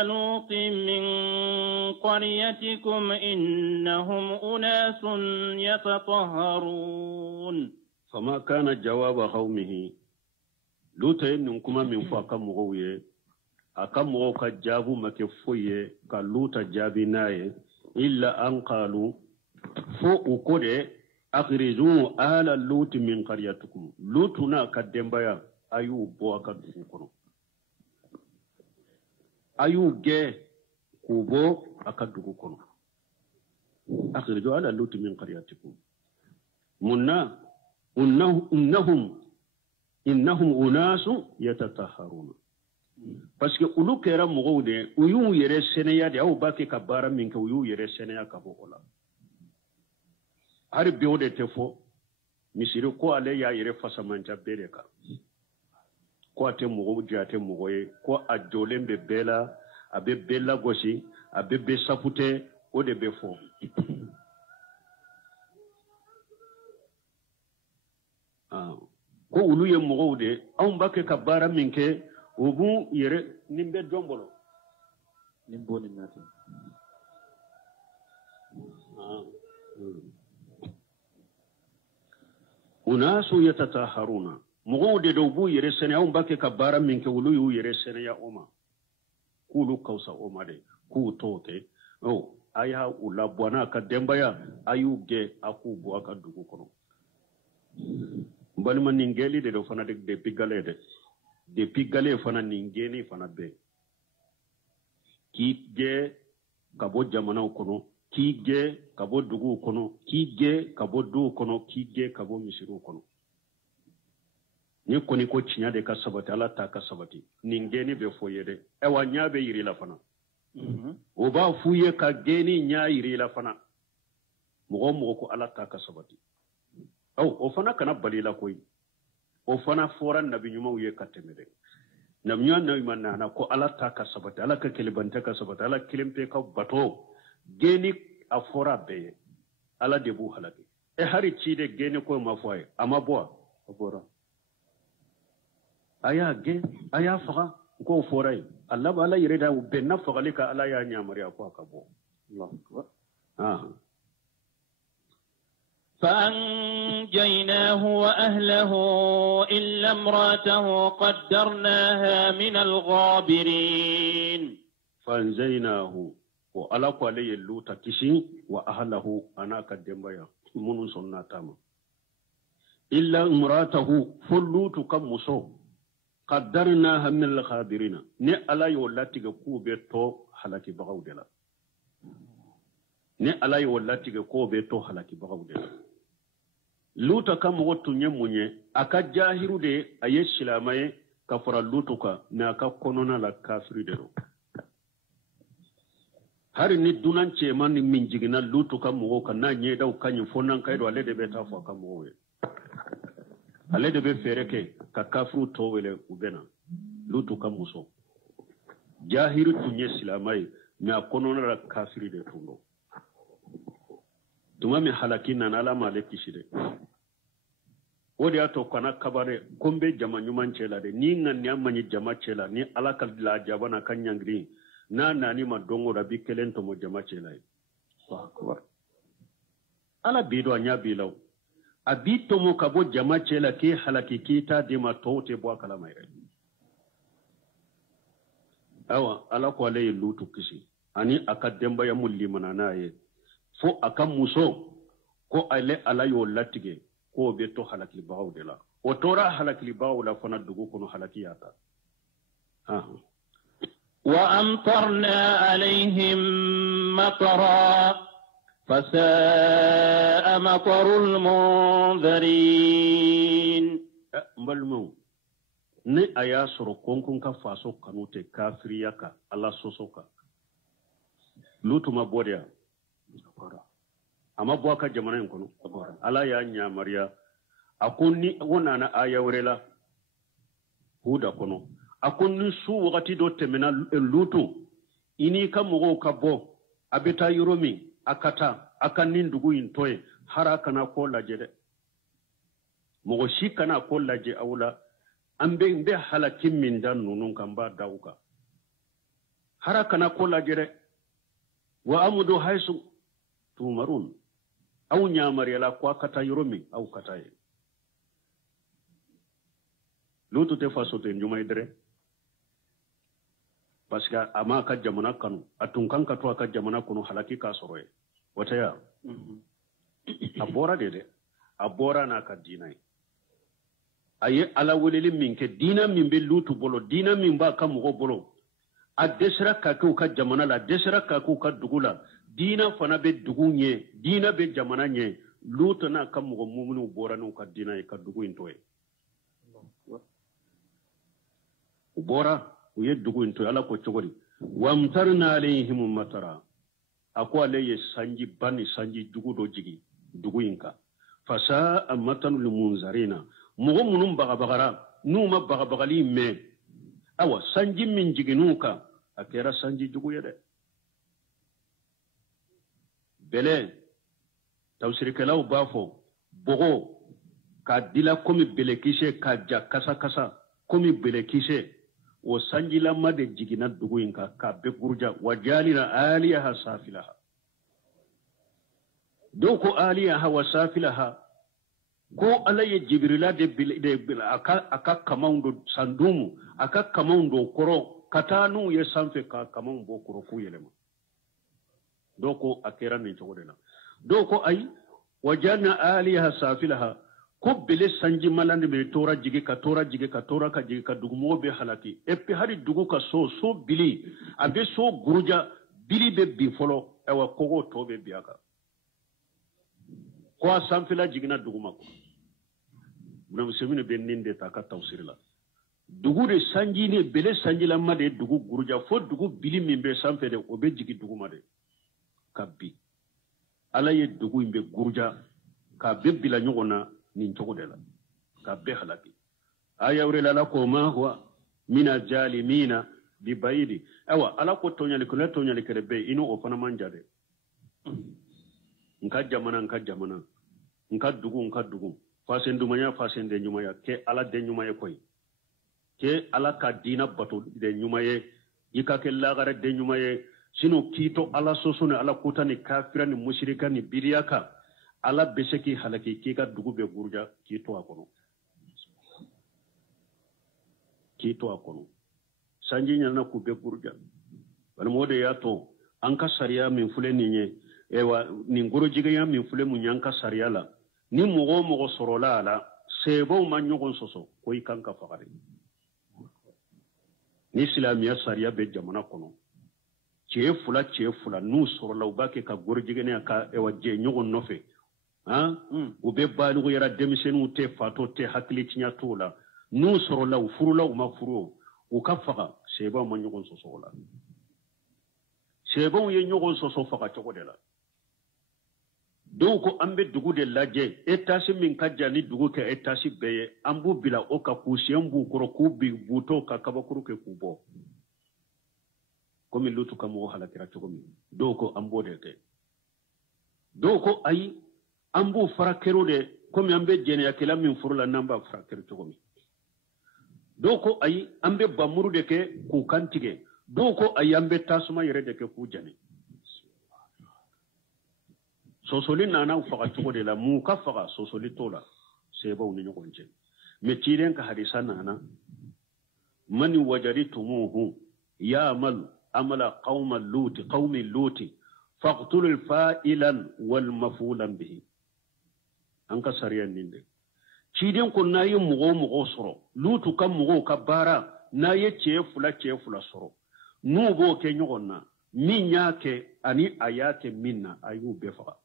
لوط من قريتكم إنهم أناس يتطهرون فما كان جواب قومه لوط إنكما من فاق مغوية أكم وقا جابوا مكفوية كاللوطة جابناي إلا أن قالوا فوق كده أخرجوا آل لوط من قريتكم لوطنا كدنبايا أيو بوا كدنكم أيو جي كوبو أكدنكم أخرجوا آل لوط من قريتكم إنهم innahum unasu yatataharuna parce que ulu kera mogo de uyu yere seneya de aw bake ka bara min ke uyu yere seneya ka bo ola har biyo de tefo misiri ko ale ya yere fasamanta bere ka ko ate mogo jate mogo ye ko a jolembe bela abe bela gosi abe be sapute o de be fo ko ulu ye mogo de aw bake ka bara min ke ubu yere nimbe dombolo nimbo ni nati unasu yatataharuna mogo de do bu yere sene aw bake ka bara min ke ulu yu yere sene ya oma kulu kausa oma de ku tote o aya ula bwana ka dembaya ayuge akubu aka dugu kono balma ningeli de do fana de pigale de depuis gale fana ningeni fana be kige kabo jamana kono kige kabo dugu kono kige kabo du kono kige kabo misiru kono ni koni ko cinya de ka sabati ala ta ka sabati ningeni be foyede e wa nya be yiri la fana o ba fuye ka geni nya yiri la fana mo ko ala ta ka sabati o fana kana balila koy o fana foran nabi nyuma uye katemede nam nyaa nabi manana ko ala ta ka sabata ala ka kelibanta ka sabata ala kilimpe ka bato geni afora be ala debu halaki e hari chide geni ko mafoy ama boa afora aya ge aya faga ko foray allah ba ala yireda be na fagalika ala ya nyamari ko ka bo allah akbar فأنجيناه وأهله إلا امراته قدرناها من الغابرين فأنجيناه وعلى قولي اللوتا كشي وأهله أنا كدنبايا منو سنة تاما إلا امراته فلوت كمسو قدرناها من الغابرين ني على يولاتي كوبي تو حلاكي بغاو دلا ني على يولاتي كوبي تو حلاكي بغاو دلا luta kam wotu nyemunye aka jahiru de aye silamaye kafara lutuka na aka konona la kafiri de ro hari ni dunan ce man min jigina lutuka mo ka na nye daw kanyi fonan kaydo ale de beta fo kam wo ale de be fereke ka kafiru to wele ubena lutuka muso jahiru tunye silamaye na konona la kafiri de tundo tumami halakina na ala maleki shide wodi ato kana kabare kombe jama nyuman chela de ni ngan nyamani jama chela ni ala kala jabana kanyangri na nani ma dongo rabi kelento mo jama chela akbar ala bido anya bilaw abito mo kabo jama chela ke halaki kita de ma tote bo kala mayre awa ala ko le lutu kishi ani akademba ya mullimana naye fo akam muso ko ale ala yo latige ko be to halaki bawo de la o tora halaki bawo la fana dugu kono halaki yata wa amtarna alaihim matara fasaa matarul munzirin mbalmo ne aya soro konkon ka faso kanute kafiriya ka ala sosoka lutuma bodia amma bo ka jamana kono ala ya nya mariya akunni wona na aya wurela huda kono akunni su wakati do temena lutu ini ka mogo ka bo abeta yuromi akata akanin dugu intoye haraka na ko laje de mogo shika na ko laje awla ambe mbe halakin min dan nunun kan ba dauka haraka na ko laje de wa amudu haisu tumarun au nyamari la kwa kata yuromi au kataye lutu te faso te njuma idre parce que ama ka jamana kanu atunkan ka to ka jamana kunu halaki ka soroye wata ya abora de abora na ka dinai aye ala weleli minke dina min be lutu bolo dina min ba ka mugo bolo a desra ka ka jamana la desra ka ka dugula dina fana be dugunye dina be jamana nye luto na kam mugo mumunu boranu ka dina ka dugu intoye bora uyeddugu into ala ko chogori wamtarna alayhim matara akwa leye sanji bani sanji dugu do jigi dugu inka fasa amatanul munzarina mugo munum bagara numa bagabagali me awa sanji min jiginuka akera sanji dugu yede bele tawsirikelaw bafo bogo ka dila komi belekise ka ja kasa kasa komi belekise o sanji lamma de jigina dugu inka ka be gurja wajalina aliyaha safilaha doko aliyaha wa safilaha ko alaye jibrila de aka kamaundo sandumu aka kamaundo koro katanu ye sanfe ka kamaundo koro ku yelema doko akera ni chogodela doko ay wajana aliyaha safilaha ko bele sanji malande be tora jige ka tora jige ka tora ka jige ka dugumo be halaki epi hari dugu ka so bili abe so guruja bili be bi folo ewa kogo to be biaka ko sanfila jigina duguma ko muna musemine be ninde ta ka tawsirila dugu de sanji ne bele sanji la made dugu guruja fo dugu bili min be sanfe de o be jigi duguma de kabbi ala ye dugu imbe guruja ka be bila nyogona nin cogodela ka be halaki aya wurela la ko ma huwa mina jalimina bi bayidi awa ala ko tonyali kere be ino o fana manjade nka jamana nka dugu fasen de nyumaya ke ala de nyumaya koy ke ala ka dina bato de nyumaye yika ke lagare de nyumaye sino kito ala sosone ala kutani kafira ni mushrika ni biriyaka ala beseki halaki kika dugu be gurja kito akono sanji nyana ku be gurja wala mode ya to anka sariya min fule ninye ewa ni ngoro jiga ya min fule mun yanka sariya la ni mogo sorola ala sebo man nyogon soso ko ikanka fakare ni islamiya sariya be jamana kono che fula nu sorola ubake ka gorjige ne ka ewa je nyogon nofe ube balu yara demisenu te fato te hakli tinya tola nu sorola furula ma furo o kafaka seba man nyogon soso la seba ye nyogon soso faka chokodela donc ambe dugu de laje etasi min kajani dugu ke etasi beye ambu bila oka kusiambu koro kubi buto ka kabakuru ke kubo komi lutu kamo halakira chokomi doko ambo de te doko ay ambu farakero de komi ambe jene yakela min furula namba farakero chokomi doko ay ambe bamuru de ke ku kantige doko ay ambe tasuma yere de ke ku jane sosoli nana ufaka chuko de la muka faka sosoli tola seba uninyo konche metiren ka hadisa nana mani wajaritumuhu ya'mal amala qaumi luti faqtulul fa'ilan wal mafulan bihi anka sariyan ninde ciden ko nayi mugo soro lutu kam mugo kabara nayi chefula soro nubo ke nyogonna minya ke ani ayate minna ayu befa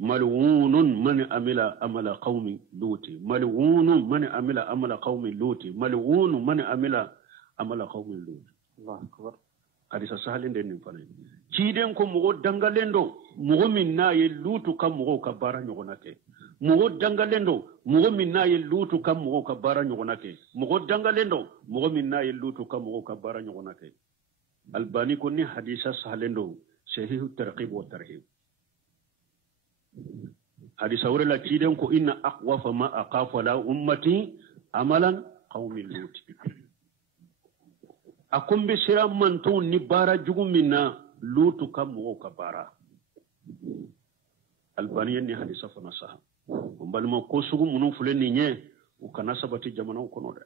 ملعون من عمل عمل قوم لوط ملعون من عمل عمل قوم لوط ملعون من عمل عمل قوم لوط الله اكبر hadisa sahalen den fane ciden ko mugo dangalendo mugo minna ye lutu kam mugo ka bara nyogonake mugo dangalendo mugo minna ye lutu kam mugo ka bara nyogonake mugo dangalendo mugo minna ye lutu kam mugo ka bara nyogonake albani ko ni hadisa sahalendo sahihu targhib wa tarhib hadisa wurela ciden ko inna aqwafa ma aqafa la ummati amalan qaumi lut akumbe sira mantu ni bara jugumina lutu kamu ka bara albaniya ni hadisa fana saha umbalma ko sugu munu fule ni nye ukana sabati jamana kono de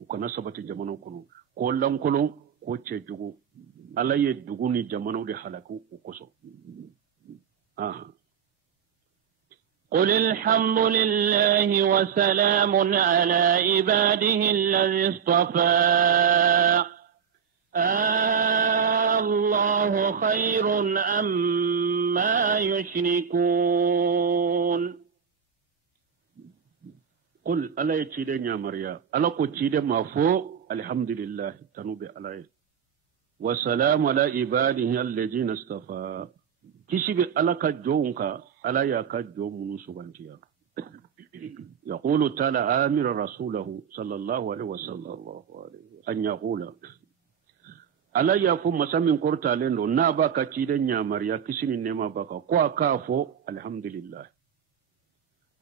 ukana sabati jamana kono ko lankolo ko cejugu alaye dugu ni jamana de halaku ukoso قل الحمد لله وسلام على عباده الذي اصطفى الله خير أما يشركون قل ألا يتشيدن يا مريا ألا كتشيدن ما فوق الحمد لله تنوبي عليه وسلام على عباده الذين اصطفى كشب ألا كجونك ألا يكجو من سبحانه يقول تعالى آمر رسوله صلى الله عليه وسلم أن يقول ألا يفهم مسامين كورتا لندو نابا كتشيدن يا مريا كسين نما بكا كوا كافو الحمد لله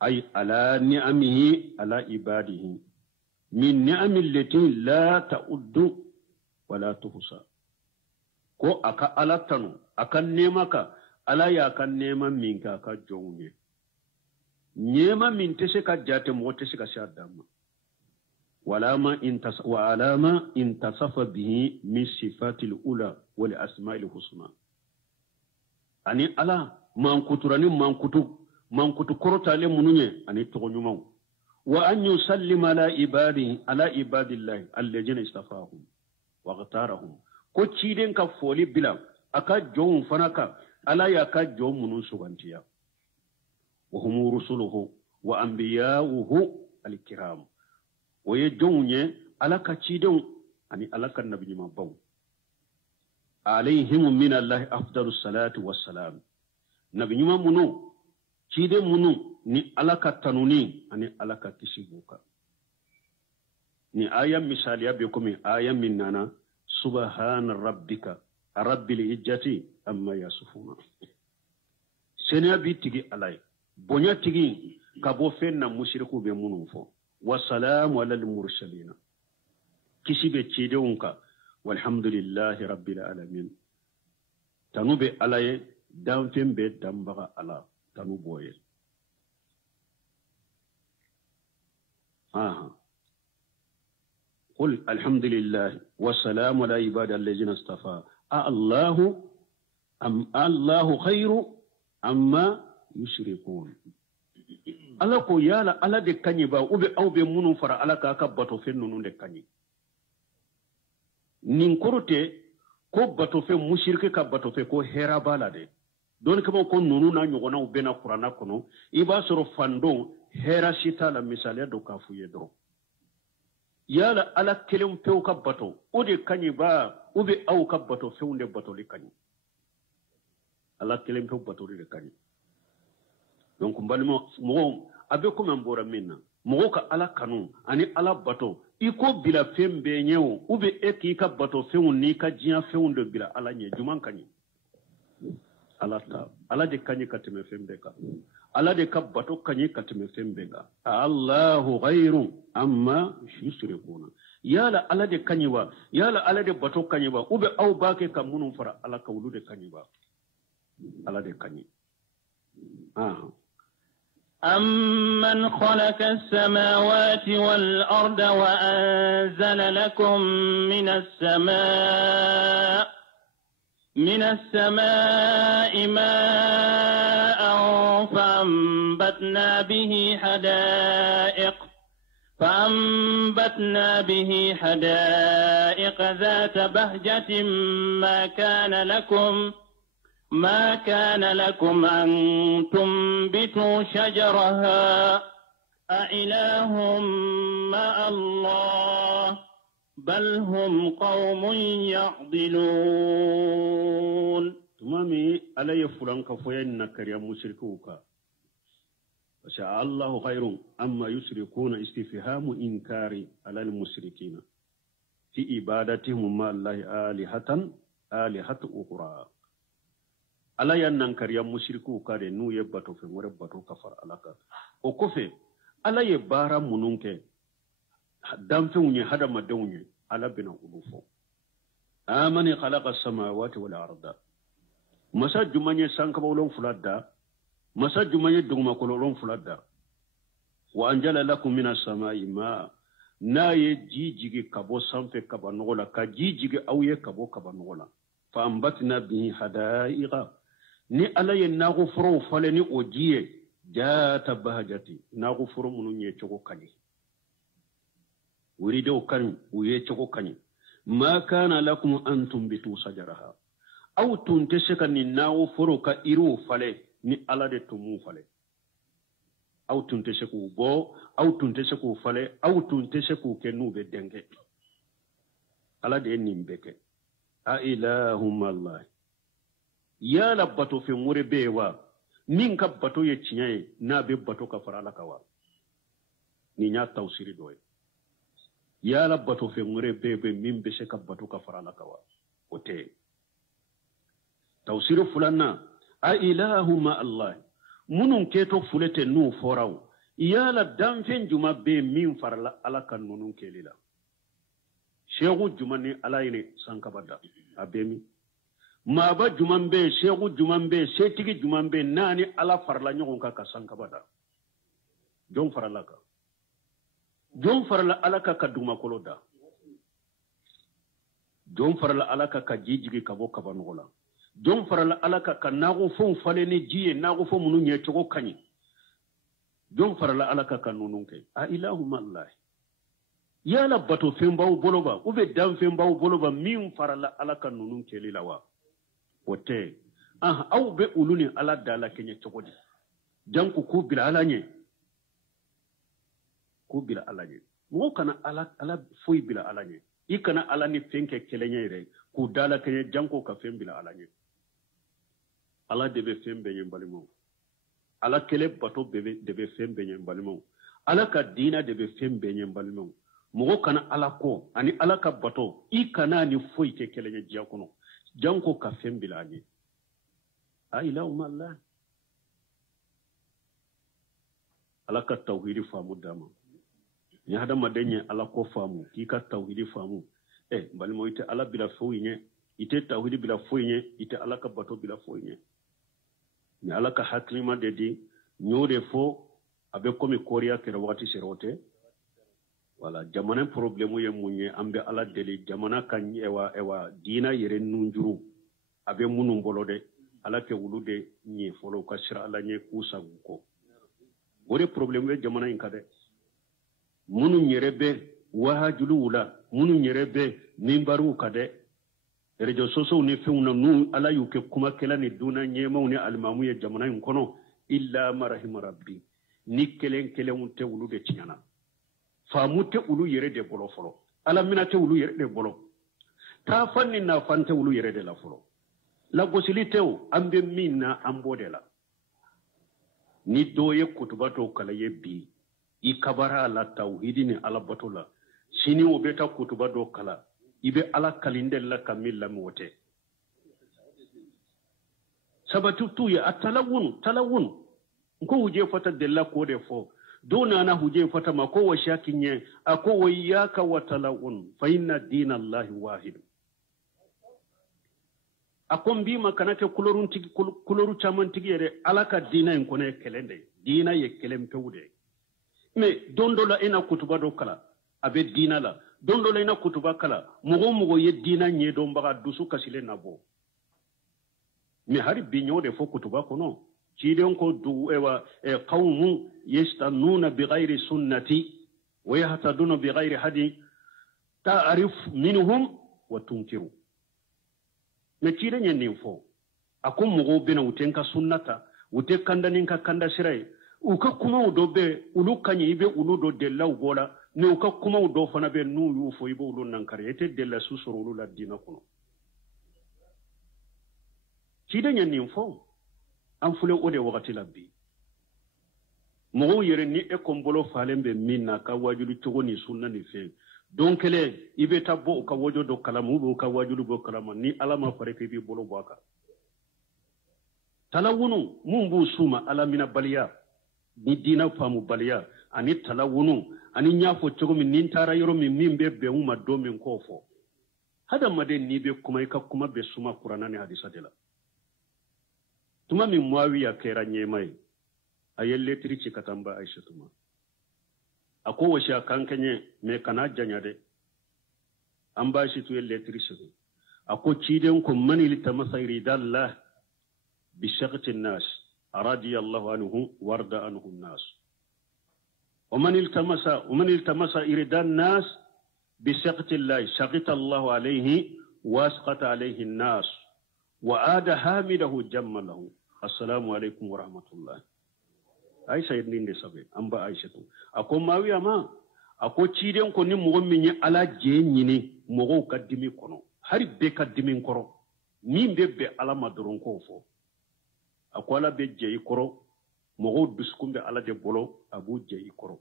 أي على نعمه على عباده من نعم التي لا تعد ولا تحصى ko aka alattano akan nema ka ala ya kan neman min ka ka jonye nema min tese ka jate mo tese ka sha dama wa alama intasafa bihi min sifatil ula wal asma'il husna ani ala man kuturani man kutu korotale mununye ani togonyumaw wa an yusallima ala ibadillahi alladhina istafahum wa ghtarahum ko ciden ka foli bila aka jon fanaka ala ya ka jon munun sugantiya wa hum rusuluhu wa anbiya'uhu alkiram wa yajunye ala ka ciden ani ala kan nabi ma baw alaihim min allah afdalus salatu wassalam nabi ma munu ciden munu ni ala ka tanuni ani ala ka kisibuka ni ayam misaliya be ko mi ayam minnana subhana rabbika rabbil izzati amma yasifuna senya bi tigi alay bonya tigi ka bo fenna mushriku be munun fo wa salamu alal mursalin kisibe cedewunka walhamdulillahi rabbil alamin tanube alaye dan fembe dambaga ala tanu boye قل الحمد لله والسلام على عباد الذين اصطفى الله خير أما يشركون ala ko yala ala de kanyi ba ube aw be munun fara ala ka bato fe nunu de kanyi nin korote ko bato fe mushrike ka bato fe ko hera bala de don kama ko nunu na nyogona ube na qur'ana kono iba soro fando hera shita la misale do ka fuye do yala ala kelem pew ka bato ode kanyi ba ube aw ka bato fe unde bato li kanyi ala kelem pew bato li kanyi donc mbalimo mo abe ko man bora minna mo ka ala kanu ani ala bato iko bila fembe nyewo ube eki ka bato feun ni ka jiya feun de bila ala nye juman kanyi ala ta ala de kanyi katime fembe ka ala de ka bato kanyi katime fembe ka Allahu ghairu amma yushrikuna yala ala de kanyi wa yala ala de bato kanyi ba ube au bake ka munun fara ala ka wulu de kanyi ba ala de kanyi أمن خلق السماوات والأرض وأنزل لكم من السماء ماء فأنبتنا به حدائق ذات بهجة ما كان لكم أن تنبتوا شجرها أإله مع الله بل هم قوم يعضلون تمامي علي فلان كفوين نكر يا مشركوك فشاء الله خير أما يشركون استفهام إنكار على المشركين في إبادتهم ما الله آلهة أخرى ala yan nan kariya mushriku ka de nu ye bato fe wore bato kafar alaka o kofe ala ye bara mununke dam fe unye hada madunye ala bina ulufo amani khalaqa samawati wal arda masa jumanye sanka bawlon fulada masa jumanye duguma kolon fulada wa anjala lakum minas samai ma na ye jijigi kabo sanfe kaba nogola ka jijigi awye kabo kaba nogola fa ambatna bihi hadaiqa ni ala ye nago foro fale ni ojiye jata bahajati nago foro munu nye chogo kani wuri de okani uye chogo kani ma kana lakum antum bitu sajaraha aw tunteseka ni nago foro ka iru fale ni ala de tumu fale aw tunte se k'u bɔ aw tunte se k'u falen aw tunte se k'u kɛ n'u bɛ denkɛ ala de ye nin bɛɛ kɛ a ilahum allah yala bato fɛn wɛrɛ bɛ yen wa min ka bato ye tiɲɛ ye n'a bɛ bato ka fara ala kan wa nin y'a tawsiri dɔ ye yala bato fɛn wɛrɛ bɛ yen min bɛ se ka bato ka fara ala kan wa o tɛ tawsiri filanan a ilahum allah minnu kɛtɔ fule tɛ n'u fɔra o yala danfɛn juma bɛ yen min farala ala kan ninnu kɛli la shehu juma ni ala ye sankaba da a bɛ min maaba juman bɛ yen shehu juman bɛ yen setigi juman bɛ yen n'a ni ala farala ɲɔgɔn kan ka sankaba da jɔn farala kan jɔn farala ala kan ka dugumakolo da jɔn farala ala kan ka ji jigi ka bɔ kabanɔgɔ la jɔn farala ala kan ka nakɔfɛnw falen ni ji ye nakɔfɛn minnu ɲɛcogo ka ɲi jɔn farala ala kan ka ninnu kɛ a ilahum allah yala bato fɛn b'aw bolo ba ou bien danfɛn b'aw bolo ba min farala ala kan ninnu kɛli la wa o tɛ aw bɛ olu ni ala dala kɛɲɛ cogo di janko k'u bila ala ɲɛ k'u bila ala ɲɛ mɔgɔ kana ala foyi bila ala ɲɛ i kana ala ni fɛn kɛ kɛlɛɲɛ yɛrɛ k'u dala kɛɲɛ janko ka fɛn bila ala ɲɛ ala de bɛ fɛn bɛɛ ɲɛ balimaw ala kɛlɛ bato de bɛ fɛn bɛɛ ɲɛ balimaw ala ka diina de bɛ fɛn bɛɛ ɲɛ balimaw mɔgɔ kana ala kɔ ani ala ka bato i kana ni foyi kɛ kɛlɛɲɛ diya kɔnɔ janko ka fɛn bila a ɲɛ a ilahum allah ala ka tawhidi faamu d'a ma ni hadamaden ye ala ko faamu k'i ka tawhidi faamu balimaw i tɛ ala bila foyi ɲɛ i tɛ tawhidi bila foyi ɲɛ i tɛ ala ka bato bila foyi ɲɛ ni ala ka hakilima de di n y'o de fɔ a bɛ komi kɔɔriya kɛra wagati sera o tɛ wala jamana problème ye mun ye an bɛ ala deli jamana ka ewa diina yɛrɛ nunjuru a bɛ minnu bolo dɛ ala kɛ olu de ɲɛ fɔlɔ ka sira ala ɲɛ k'u sago kɔ o de problème bɛ jamana in kan dɛ minnu yɛrɛ bɛ wahajuluw la minnu yɛrɛ bɛ minbariw kan dɛ réseaux sociaux ni fɛnw na n'u ala y'u kɛ kumakɛla ni duna ɲɛmaw ni alimamu ye jamana in kɔnɔ illa marahima rabbi ni kelen kelenw tɛ olu de tiɲɛna faamu tɛ olu yɛrɛ de bolo fɔlɔ ala mina tɛ olu yɛrɛ de bolo taafan ni naafan tɛ olu yɛrɛ de la fɔlɔ lagosili tɛ o an bɛ min na an b'o de la ni dɔw ye kutuba dɔw kala ye bi i kabara la tawhidi ni ala bato la sini o bɛ taa kutuba dɔw kala i bɛ ala kalinde la ka min lamɛn o tɛ sabati t'u ye a talawunu nko huje fata della ko de fo dona na huje fata ma ko wa shaki nye a ko wa iyyaka wa talawun fa inna dina allahi wahid akon bi makana ke kuloru chaman tigi yere ala ka dina en kone kelende dina ye kelem pewde me dondola ina kutuba do kala abe dina la dondola ina kutuba kala mugo ye dina nye do mbaga dusu kasile nabo me hari binyo de fo kutuba kono ciden ko du ewa qawmu yastanuna bighairi sunnati wa yahtaduna bighairi hadi ta'rif minhum wa tunkiru me ciden yen fo akum mugo bena utenka sunnata ute kanda ninka kanda sirai uka kuma do be ulu kanyi ibe ulu do della ubola ne uka kuma do fana be nu yu fo ibe ulu nankare ete della susuru ulu la dina kono ciden yen fo an fule o de wakati la bi mɔgɔw yɛrɛ ni e kɔnbolo falen bɛ min na ka wajulu cogo ni sunna ni fɛn don kelen i bɛ taa bɔ u ka wajo dɔ kalama u bɛ u ka wajulu bɔ kalama ni ala ma fari k'i b'i bolo bɔ a kan talawunu mun b'u suma ala mina baliya ni diina faamu baliya ani talawunu ani n y'a fɔ cogo min ni n taara yɔrɔ min bɛ bɛn u ma don min k'o fɔ hadamaden n'i bɛ kuma i ka kuma bɛ suma kuranna ni hadisa de la tuma min Muawiya kɛra ɲɛma ye a ye lettre ci ka taa n ba Aishatu ma a ko wasi a kan kɛɲɛ mais kana janya dɛ an ba Aishatu ye lettre sɛbɛn a ko ciden ko man iltamasa iridallah bi shaghti an-nas radiyallahu anhu warda anhu an-nas ومن التمس إرضاء الناس بسخط الله سخط الله عليه واسقط عليه الناس وعاد حامده جم له السلام عليكم ورحمة الله aisha ninde sabe amba aisha tu ako mawiya ma ako ciden ko ni mo min ala je nyini mo ka dimi kono hari be ka dimi koro min be ala maduron ko fo ako ala be je koro mo duskumbe ala de bolo abu je koro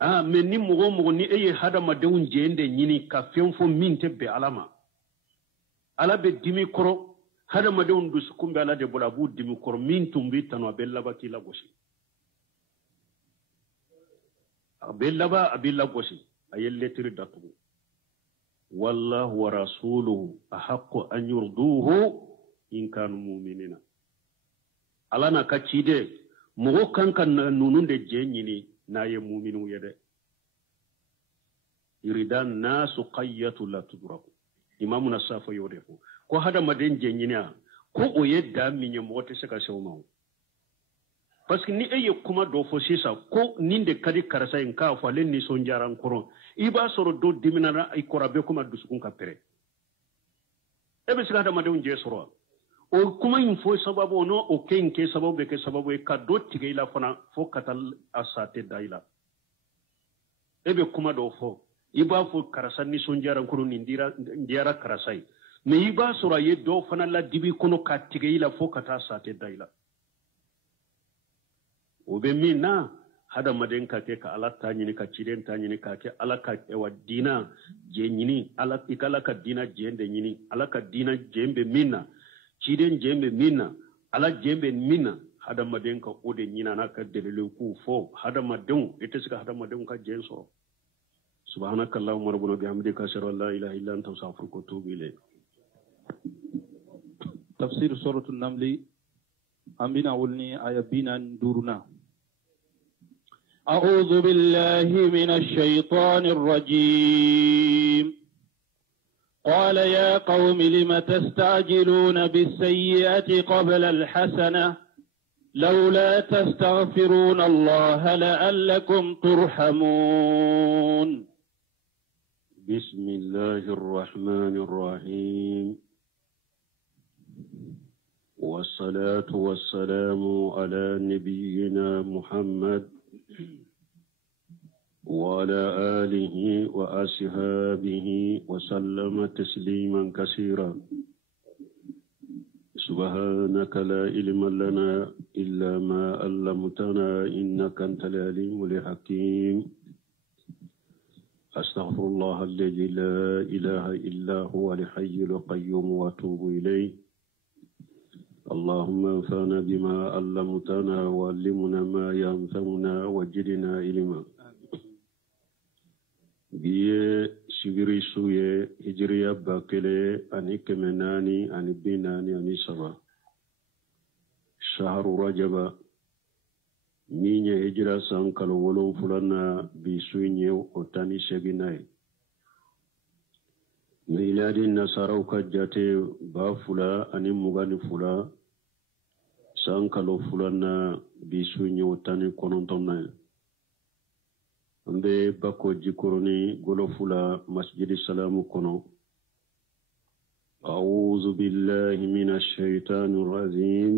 men ni mo ni eye hada madewun je ende nyini ka fenfo min te be alama ala be dimi koro hada madewun duskumbe ala de bolo abu dimi koro min tumbi tano be labaki la goshi abillaba abilla goshi ayelletiri datu wallahu wa rasuluhu ahaqqu an yurduhu in kanu mu'minina alana kacide mugo kankan nununde jenyini naye mu'minu yede iridan nasu qayyatu la tudraku imamu nasafa yodefu ko hada maden jenyina ko oyedda minye mote saka shawmawo parce que ni eye kuma do fo sisa ko ninde kadi karasa en ka fa len ni son jaran koron iba soro do diminana ay korabe kuma dusukun ka pere ebe sika da madon je soro o kuma in fo sababu no o ken ke sababu be ke sababu e ka do tige ila fana fo katal asate daila ebe kuma do fo iba fo karasa ni son jaran koron ni ndira karasai me iba soro ye do fana la dibi kono ka tige ila fo kata asate daila obe mina hada maden ka ke ka ala ta nyini ka ciden ta nyini ka ke ala ka ewa dina je nyini ala ikala ka dina jende nyini ala ka dina jembe mina ciden jembe mina ala jembe mina hada maden ka ode nyina na ka delele ku fo hada maden ite sika hada maden ka jenso subhanakallahumma rabbuna bihamdika ashhadu an la ilaha illa anta astaghfiruka wa atubu ilayk tafsir suratul namli amina wulni ayabina duruna أعوذ بالله من الشيطان الرجيم قال يا قوم لم تستعجلون بالسيئة قبل الحسنة لولا تستغفرون الله لعلكم ترحمون بسم الله الرحمن الرحيم والصلاة والسلام على نبينا محمد وعلى آله وأصحابه وسلم تسليما كثيرا سبحانك لا علم لنا إلا ما علمتنا إنك أنت العليم الحكيم أستغفر الله الذي لا إله إلا هو الحي القيوم وأتوب إليه اللهم انفعنا بما علمتنا وعلمنا ما ينفعنا وزدنا علما biye sigiri suye hijriya bakele ani kemenani ani binani ani saba shahru rajaba minye hijra sankalo wolon fulana bi suye otani seginai miladi nasarau kajate ba fula ani mugani fula sankalo fulana bi suye otani konontonna ambe bako jikoroni golofula masjidi salamu kono a'udhu billahi minash shaitanir rajim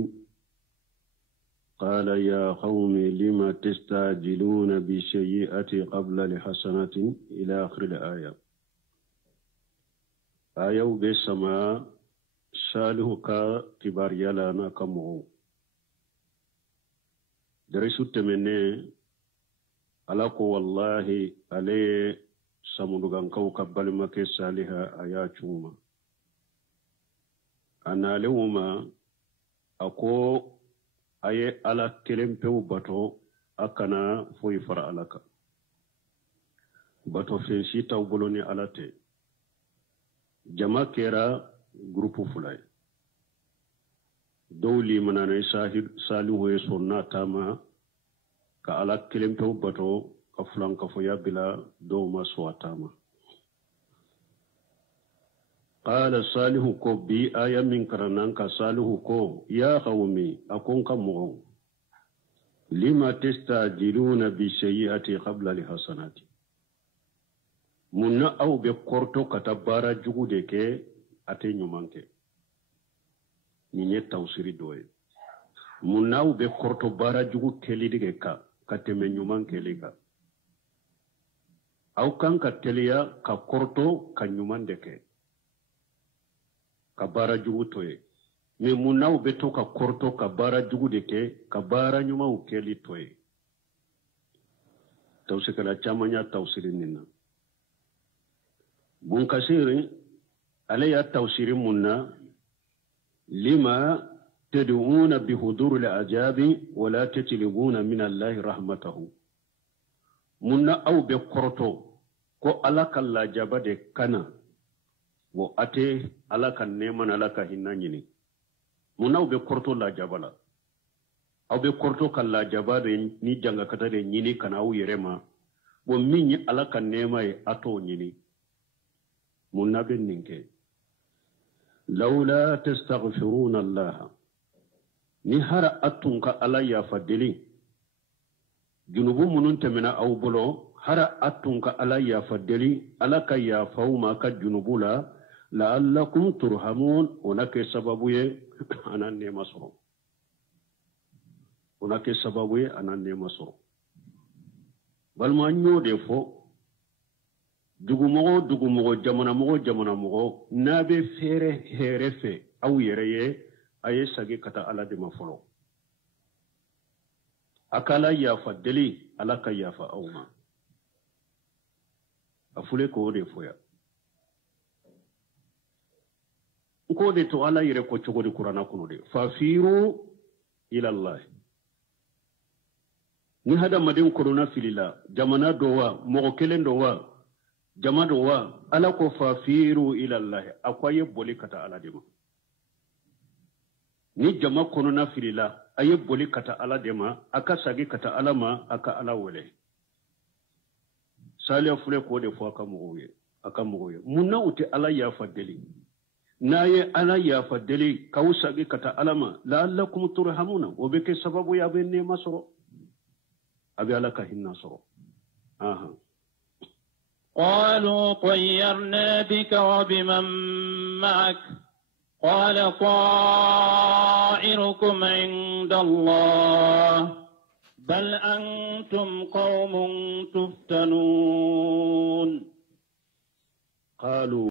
qala ya qaumi lima tastajiluna bi sayyi'ati qabla li hasanatin ila akhir al-aya ayaw be sama salihu ka tibar yala na kamo darisu temene alako wallahi ale samudugan kau kabbal make saliha aya chuma analewuma ako aye ala kelempeu bato akana foi fara alaka bato fensi taw boloni alate jama kera grupu fulay dawli manana salihu e sonna tama ka ala kelempew bato ka fulan ka foya bila doma swatama qala salihu ko bi aya min karanan ka salihu ko ya qawmi akon kam mo lima tastajiluna bi sayyi'ati qabla li hasanati munna aw be korto katabara jugude ke ate nyumanke ni ne tawsiri doye munnaw be korto bara jugu kelidige ka teme nyuman kelika aw kan ka teliya ka korto ka nyuman deke ka bara jugu toye me munnaw be to ka korto ka bara jugu deke ka bara nyuman keli toye tawsikala chamanya tawsirin nina bun kasiri alayya tawsirin munna lima تدعون بحضور الأعجاب ولا تطلبون من الله رحمته منا أو بقرطو كو ألاك الله جابد كنا وأتي ألاك النيمان ألاك هنانيني منا أو بقرطو لا جابلا أو بقرطو كالله جابد ني جنغ كتر نيني كنا أو يرما ومين ألاك النيمان أتو نيني منا بنينك لولا تستغفرون الله ni hara atunka ala ya fadeli junubu munun temena aw bolo hara atunka ala ya fadeli ala ka ya fauma ka junubula la'allakum turhamun onake sababu ye ananne masoro onake sababu ye ananne masoro balma nyode fo dugumogo jamana mogo nabe fere herefe aw yereye aye sage kata ala de mafolo akala yafa deli ala ka yafa awma afule ko de foya ko de to ala yire ko chogo de qur'ana kuno de fafiru ila allah ni hada madin corona filila jamana dowa mogo kelen dowa jama dowa ala ko fafiru ila allah akwaye boli kata ala de ma ni jama konona filila aye boli kata ala dema aka sagi kata ala ma aka ala wele saliya fule ko de fo aka mugoye munna uti ala ya fadeli naye ala ya fadeli kawsagi kata ala ma la'allakum turhamuna obeke sababu ya benne masoro abi ala ka hinna soro aha قالوا طيرنا بك وبمن معك قال طائركم عند الله بل أنتم قوم تفتنون قالوا